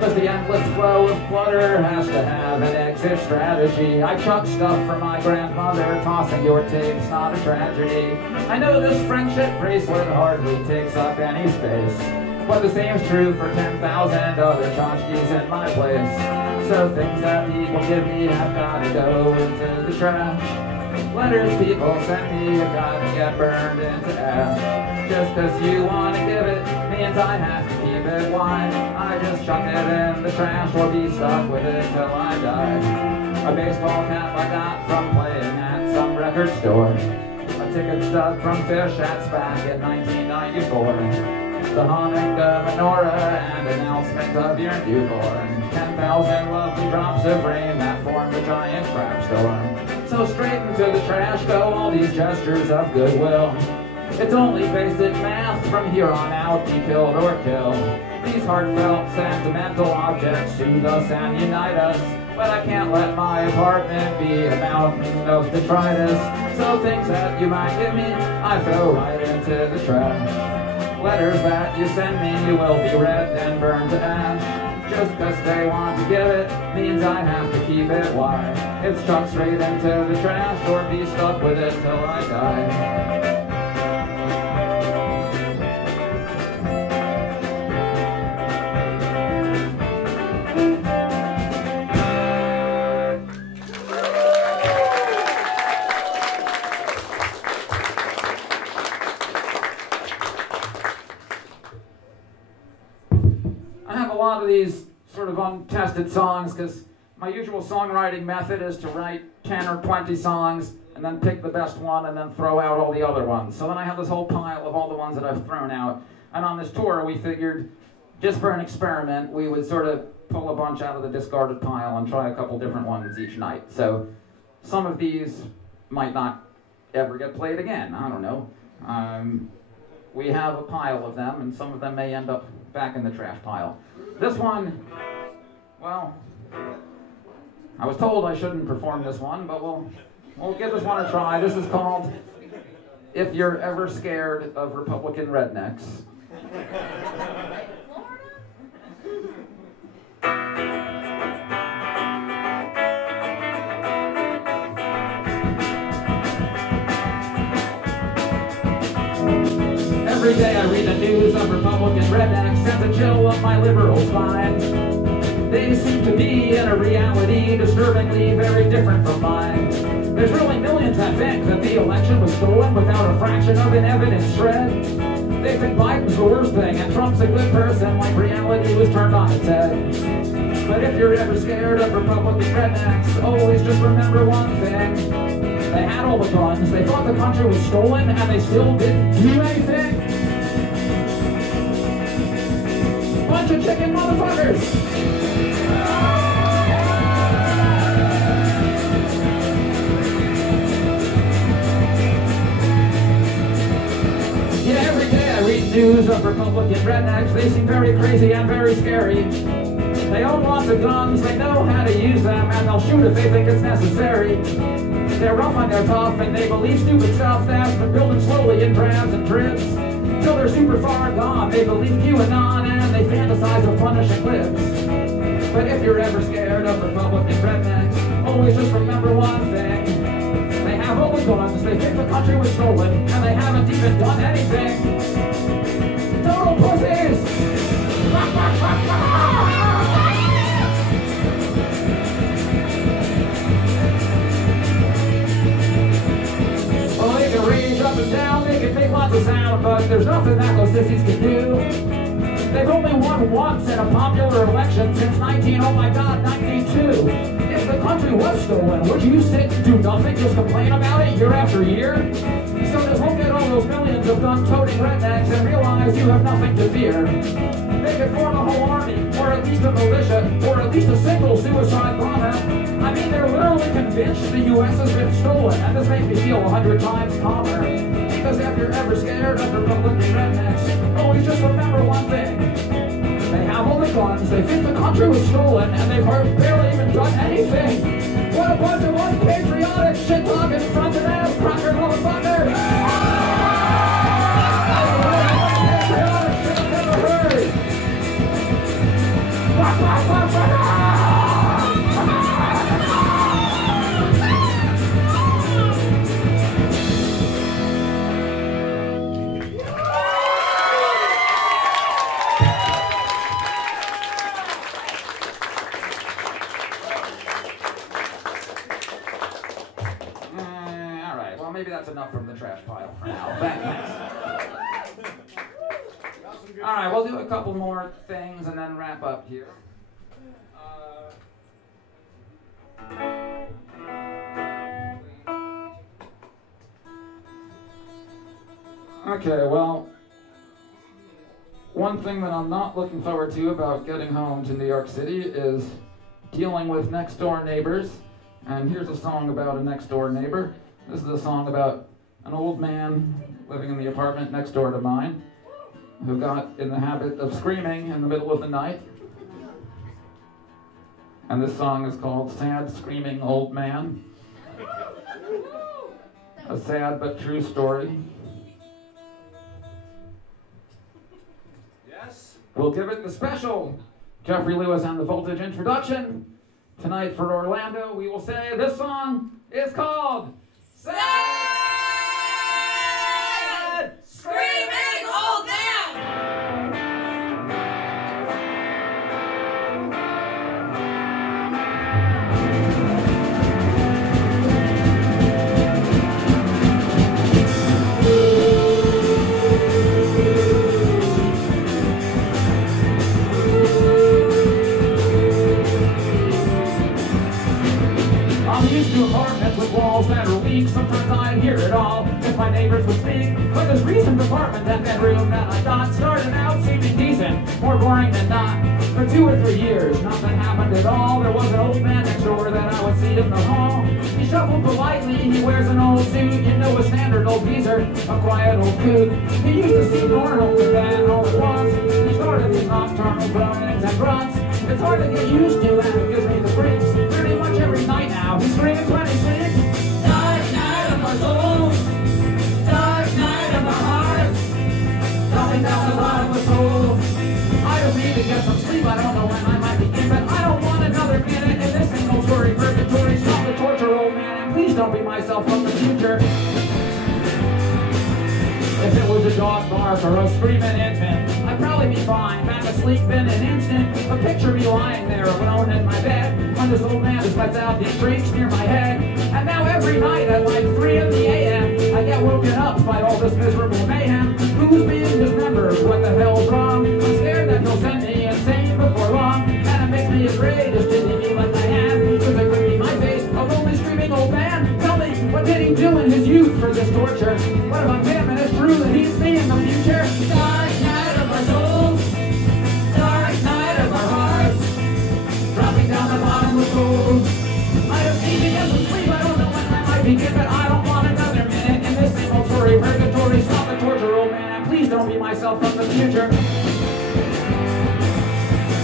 Cause the endless flow of clutter has to have an exit strategy. I chuck stuff from my grandmother, tossing your tapes, not a tragedy. I know this friendship bracelet hardly takes up any space, but the same's true for 10,000 other tchotchkes in my place. So things that people give me have gotta go into the trash. Letters people send me have gotta get burned into ash. Just cause you wanna give it, means I have to keep it. Why? I just chuck it in the trash or be stuck with it till I die. A baseball cap I got from playing at some record store. A ticket stub from Fish at SPAC in 1994. The Haring menorah and announcement of your newborn. 10,000 lovely drops of rain that form the giant crap storm. So straight into the trash go all these gestures of goodwill. It's only basic math, from here on out, be killed or kill. These heartfelt, sentimental objects soothe us and unite us. But I can't let my apartment be a mountain of detritus. So things that you might give me, I throw right into the trash. Letters that you send me will be read and burned to ash. Just cause they want to give it, means I have to keep it. Why? It's chucked straight into the trash or be stuck with it till I die. These sort of untested songs, because my usual songwriting method is to write 10 or 20 songs and then pick the best one and then throw out all the other ones. So then I have this whole pile of all the ones that I've thrown out. And on this tour we figured, just for an experiment, we would sort of pull a bunch out of the discarded pile and try a couple different ones each night. So some of these might not ever get played again, I don't know. We have a pile of them and some of them may end up back in the trash pile. This one, well, I was told I shouldn't perform this one, but we'll give this one a try. This is called If You're Ever Scared of Republican Rednecks. Every day I read the news of Republican rednecks, sends a chill up my liberal spine. They seem to be in a reality disturbingly very different from mine. There's really millions that think that the election was stolen without a fraction of an evidence shred. They think Biden's the worst thing and Trump's a good person, like reality was turned on its head. But if you're ever scared of Republican rednecks, always just remember one thing. They had all the guns, they thought the country was stolen, and they still didn't do anything. Bunch of chicken motherfuckers! Yeah, every day I read news of Republican rednecks. They seem very crazy and very scary. They own lots of guns, they know how to use them, and they'll shoot if they think it's necessary. They're rough and they're tough, and they believe stupid stuff that's been building slowly in drabs and dribs. Till they're super far gone, they believe QAnon, and they fantasize of punishing libs. But if you're ever scared of Republican rednecks, always just remember one thing. They have all the guns, they think the country was stolen, and they haven't even done anything. Total pussies! Well, they can rage up and down, they can make lots of sound, but there's nothing that those sissies can do. They've only won once in a popular election since 92. If the country was stolen, would you sit and do nothing, just complain about it year after year? So just look at all those millions of gun-toting rednecks and realize you have nothing to fear. They could form a whole army, or at least a militia, or at least a single suicide bomber. I mean, they're literally convinced the U.S. has been stolen, and this makes me feel 100 times calmer. Because if you're ever scared of Republican rednecks, always just remember one thing. They have all the guns, they think the country was stolen, and they've barely even done anything. What a bunch of unpatriotic, shit-talking, fronted-ass, cracker motherfuckers! Unpatriotic shit I've never heard! Maybe that's enough from the trash pile for now. Thanks. All right, we'll do a couple more things and then wrap up here. Okay, well, one thing that I'm not looking forward to about getting home to New York City is dealing with next-door neighbors. And here's a song about a next-door neighbor. This is a song about an old man living in the apartment next door to mine who got in the habit of screaming in the middle of the night. And this song is called Sad Screaming Old Man. A sad but true story. Yes? We'll give it the special Jeffrey Lewis and the Voltage introduction. Tonight for Orlando, we will say this song is called Sad Screaming Old Man! I'm used to apartments with walls that are weak. Sometimes I hear it all if my neighbors would speak. But this recent apartment, that bedroom that I got, started out seeming decent, more boring than not. For 2 or 3 years, nothing happened at all. There was an old man next door that I would see in the hall. He shuffled politely, he wears an old suit, you know, a standard old geezer, a quiet old coot. He used to seem normal, but then all at once, he started these nocturnal groanings and grunts. It's hard to get used to, and it gives me the creeps. Pretty much every night now, he's screaming 26. Dark night of our souls, dark night of our hearts, dropping down the bottom of souls. I just need to get some sleep, I don't know when I might begin, but I don't want another minute in this single-story purgatory. Stop the torture, old man, and please don't be myself from the future. If it was a dog bark or a screaming infant, I'd probably be fine, back asleep in an instant. But picture me lying there alone in my bed, when this old man just lets out these shrieks near my head. And now every night at like 3 in the a.m., I get woken up by all this miserable mayhem. Who's being dismembered? What the hell's wrong? I'm scared that he'll send me insane before long, and it makes me afraid just to leave me like I am. Cause it could be my fate, a lonely screaming old man. Tell me, what did he do in his youth for this torture? What if I'm damn and it's true that he's me in the future? Dark night of our souls, dark night of our hearts, dropping down the bottom of souls. I just need to get some sleep, I don't know when I might begin, but I don't want another minute in this single-story purgatory. Stop the torture, old man, and please don't be myself from the future.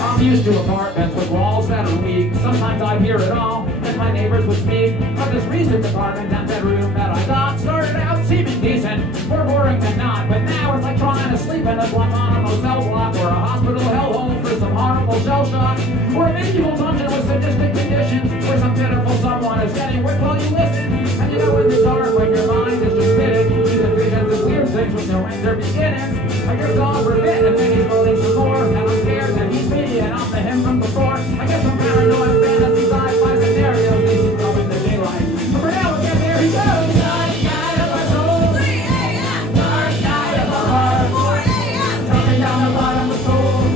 I'm used to apartments with walls that are weak. Sometimes I hear it all, and my neighbors would speak. But this recent apartment, that bedroom that I got, started out seeming decent, more boring than not. But now it's like trying to sleep in a Guantanamo cell block, or a hospital hellhole for some horrible shell shock, or a medieval dungeon with sadistic conditions, where some pitiful someone is getting whipped while you listen. And you know in the dark when your mind is just spinning, their beginnings. I drift off for a bit and then he's building some more. And I'm scared that he's me and I'm the him from before. I get some paranoid fantasies, my scenarios, they seem to in the daylight. But for now, again, there he goes. Dark night of our soul. 3 a.m. Dark night of our heart. 4 a.m. Tumbling down the bottom of soul.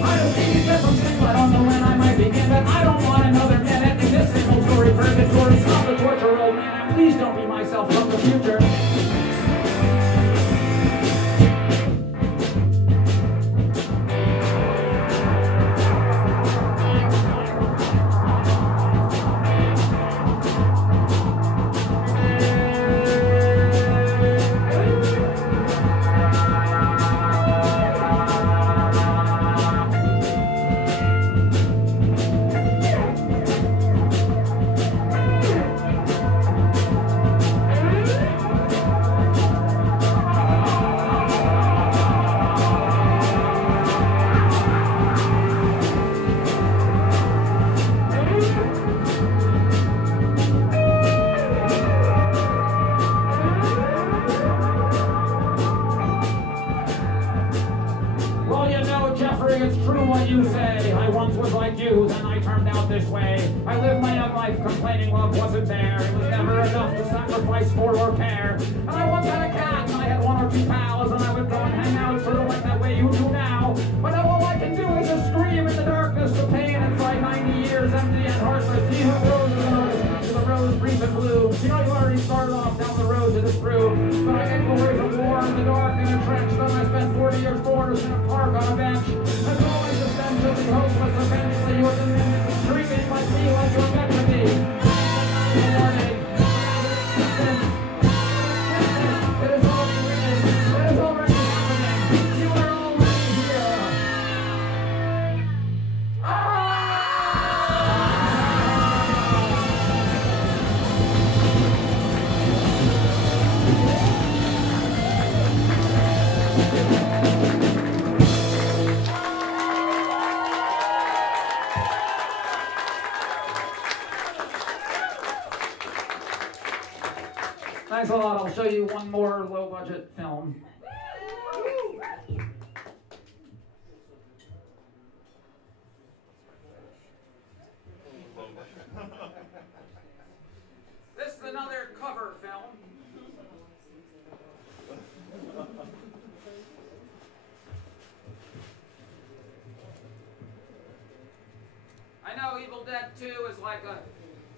I just think he's just some sick, I don't know when I might begin, but I don't want another minute in this single story purgatory. Stop the torture, old man, and please don't be myself from the future. Thanks a lot. I'll show you one more low-budget film. This is another cover film. I know Evil Dead 2 is like a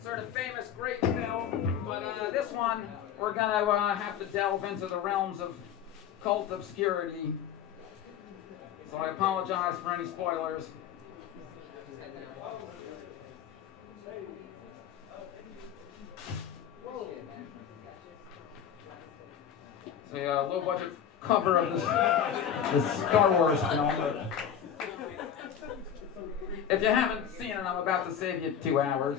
sort of famous great film, but this one we're gonna have to delve into the realms of cult obscurity. So I apologize for any spoilers. So yeah, low budget cover of this Star Wars film. If you haven't seen it, I'm about to save you 2 hours.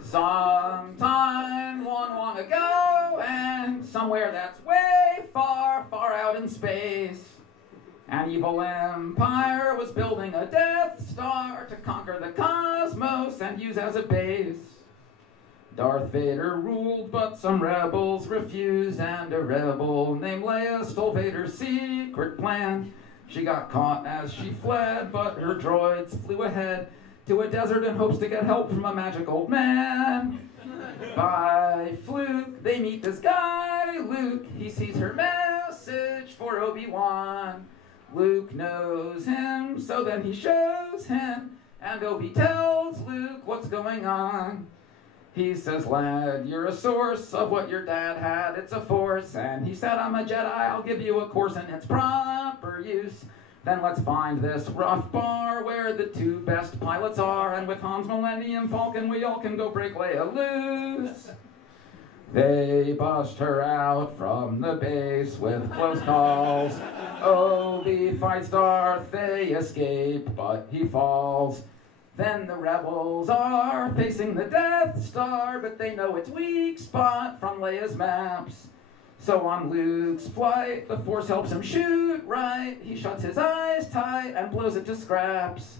Sometime long ago, and somewhere that's way far out in space, an evil empire was building a Death Star to conquer the cosmos and use as a base. Darth Vader ruled, but some rebels refused, and a rebel named Leia stole Vader's secret plan. She got caught as she fled, but her droids flew ahead to a desert in hopes to get help from a magic old man. By fluke, they meet this guy, Luke. He sees her message for Obi-Wan. Luke knows him, so then he shows him, and Obi tells Luke what's going on. He says, lad, you're a source of what your dad had. It's a force. And he said, I'm a Jedi. I'll give you a course in its proper use. Then let's find this rough bar where the 2 best pilots are. And with Han's Millennium Falcon, we all can go break Leia loose. They bust her out from the base with close calls. Obi fights Darth. They escape, but he falls. Then the rebels are facing the Death Star, but they know its weak spot from Leia's maps. So on Luke's flight, the Force helps him shoot right. He shuts his eyes tight and blows it to scraps.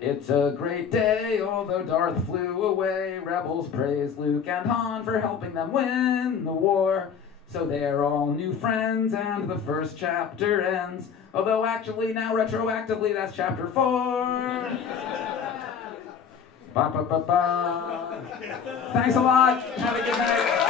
It's a great day, although Darth flew away. Rebels praise Luke and Han for helping them win the war. So they're all new friends and the first chapter ends. Although actually now retroactively that's chapter 4. Ba, ba, ba, ba. Thanks a lot. Have a good night.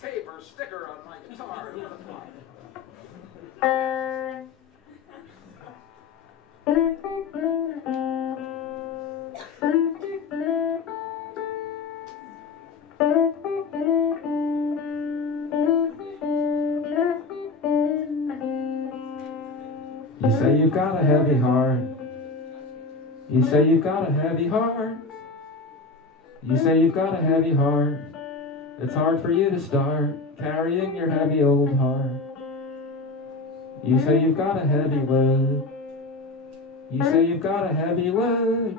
Tape or sticker on my guitar. You say you've got a heavy heart. You say you've got a heavy heart. You say you've got a heavy heart. It's hard for you to start carrying your heavy old heart. You say you've got a heavy load. You say you've got a heavy load.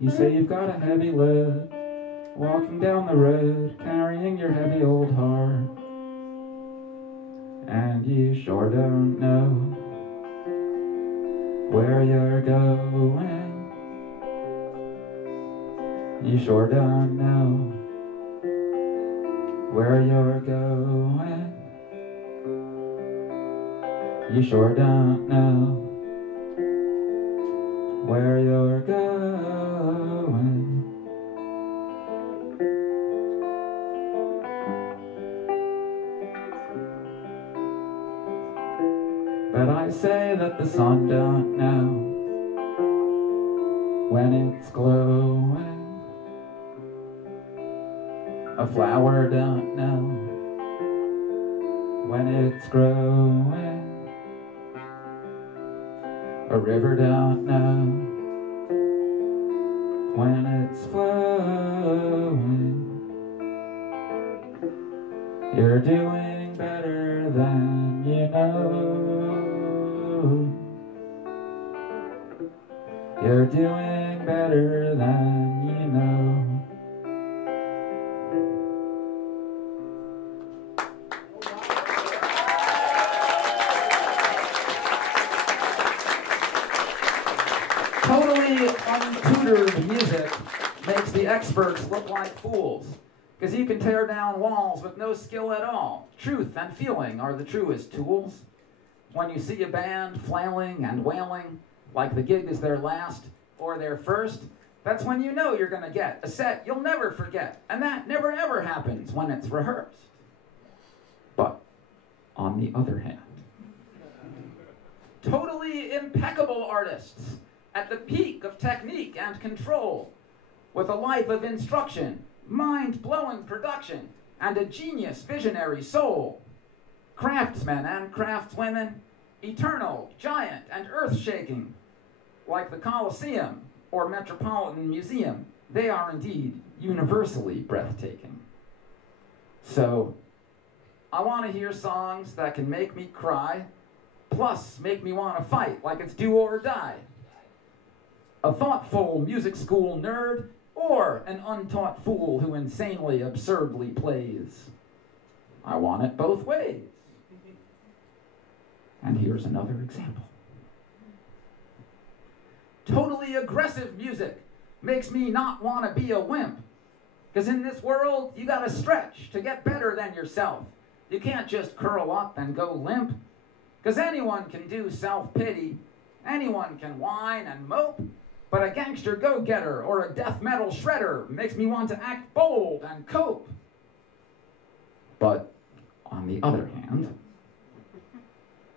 You say you've got a heavy load. Walking down the road, carrying your heavy old heart. And you sure don't know where you're going. You sure don't know where you're going. You sure don't know where you're going. But I say that the sun don't know when it's glowing. A flower don't know when it's growing. A river don't know when it's flowing. You're doing better than you know. You're doing better than you know. Totally untutored music makes the experts look like fools, because you can tear down walls with no skill at all. Truth and feeling are the truest tools. When you see a band flailing and wailing like the gig is their last or their first, that's when you know you're going to get a set you'll never forget, and that never ever happens when it's rehearsed. But on the other hand, totally impeccable artists at the peak of technique and control, with a life of instruction, mind-blowing production, and a genius visionary soul. Craftsmen and craftswomen, eternal, giant, and earth-shaking. Like the Colosseum or Metropolitan Museum, they are indeed universally breathtaking. So, I want to hear songs that can make me cry, plus make me want to fight like it's do or die. A thoughtful music school nerd, or an untaught fool who insanely, absurdly plays. I want it both ways. And here's another example. Totally aggressive music makes me not want to be a wimp. Because in this world, you gotta stretch to get better than yourself. You can't just curl up and go limp. Because anyone can do self-pity, anyone can whine and mope, but a gangster go-getter or a death metal shredder makes me want to act bold and cope. But on the other hand,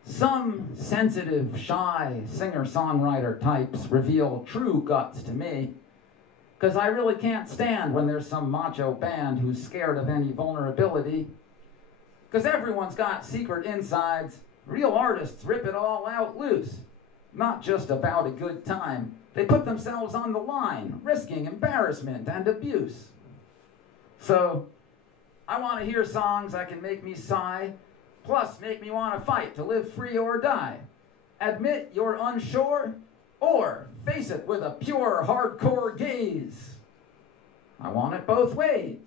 some sensitive, shy singer-songwriter types reveal true guts to me, because I really can't stand when there's some macho band who's scared of any vulnerability. Because everyone's got secret insides. Real artists rip it all out loose. not just about a good time. They put themselves on the line, risking embarrassment and abuse. So, I want to hear songs that can make me sigh, plus make me want to fight to live free or die. Admit you're unsure, or face it with a pure, hardcore gaze. I want it both ways.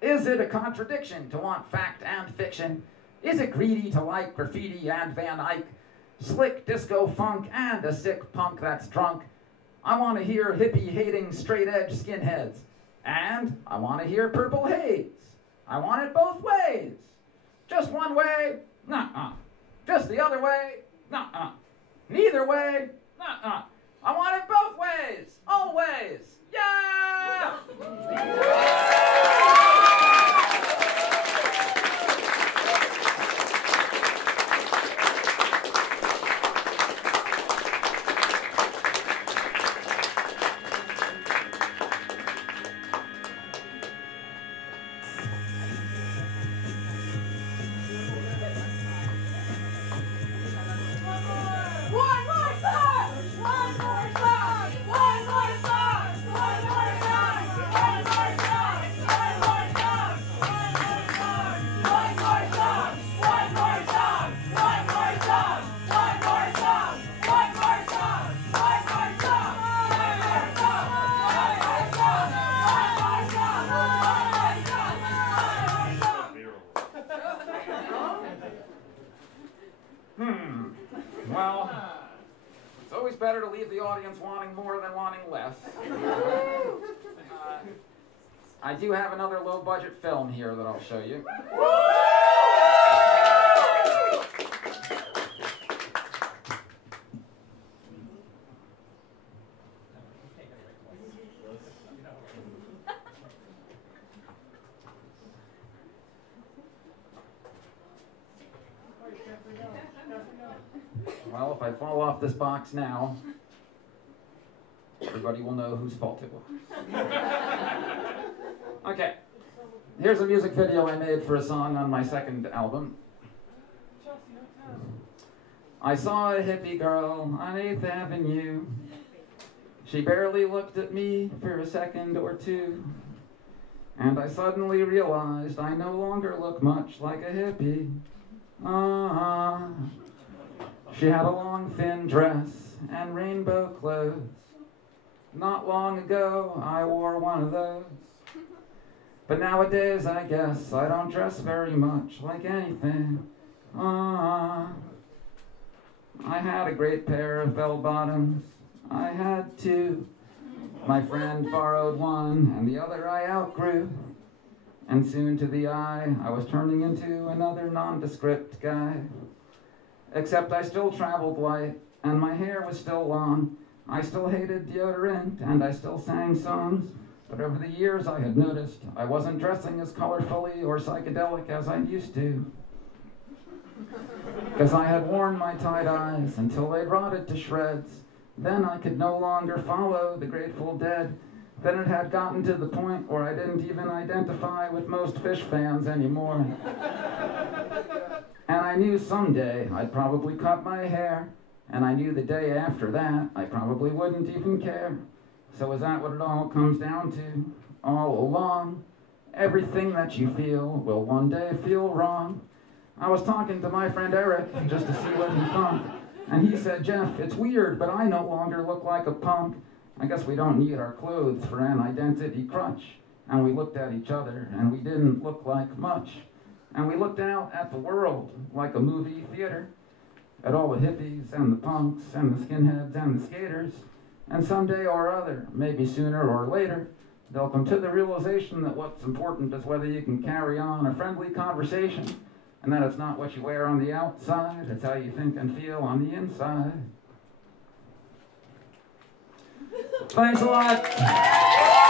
Is it a contradiction to want fact and fiction? Is it greedy to like graffiti and Van Eyck? Slick disco funk and a sick punk that's drunk? I want to hear hippie-hating straight-edge skinheads. And I want to hear Purple Haze. I want it both ways. Just one way? Nuh-uh. Just the other way? Nuh-uh. Neither way? Nuh-uh. I want it both ways. Always. Yeah! Well, it's always better to leave the audience wanting more than wanting less. I do have another low-budget film here that I'll show you. Well, if I fall off this box now, everybody will know whose fault it was. Okay, here's a music video I made for a song on my second album. I saw a hippie girl on 8th Avenue. She barely looked at me for a second or two. And I suddenly realized I no longer look much like a hippie. She had a long, thin dress and rainbow clothes. Not long ago, I wore one of those. But nowadays, I guess, I don't dress very much like anything. I had a great pair of bell-bottoms. I had two. My friend borrowed one, and the other I outgrew. And soon to the eye, I was turning into another nondescript guy. Except I still traveled light, and my hair was still long. I still hated deodorant, and I still sang songs. But over the years I had noticed I wasn't dressing as colorfully or psychedelic as I used to. Because I had worn my tie-dyes until they'd rotted to shreds. Then I could no longer follow the Grateful Dead. Then it had gotten to the point where I didn't even identify with most Fish fans anymore. And I knew someday I'd probably cut my hair, and I knew the day after that I probably wouldn't even care. So is that what it all comes down to? All along, everything that you feel will one day feel wrong. I was talking to my friend Eric just to see what he thought, and he said, "Jeff, it's weird, but I no longer look like a punk. I guess we don't need our clothes for an identity crutch." And we looked at each other, and we didn't look like much. And we looked out at the world like a movie theater, at all the hippies and the punks and the skinheads and the skaters. And someday or other, maybe sooner or later, they'll come to the realization that what's important is whether you can carry on a friendly conversation, and that it's not what you wear on the outside, it's how you think and feel on the inside. Thanks a lot.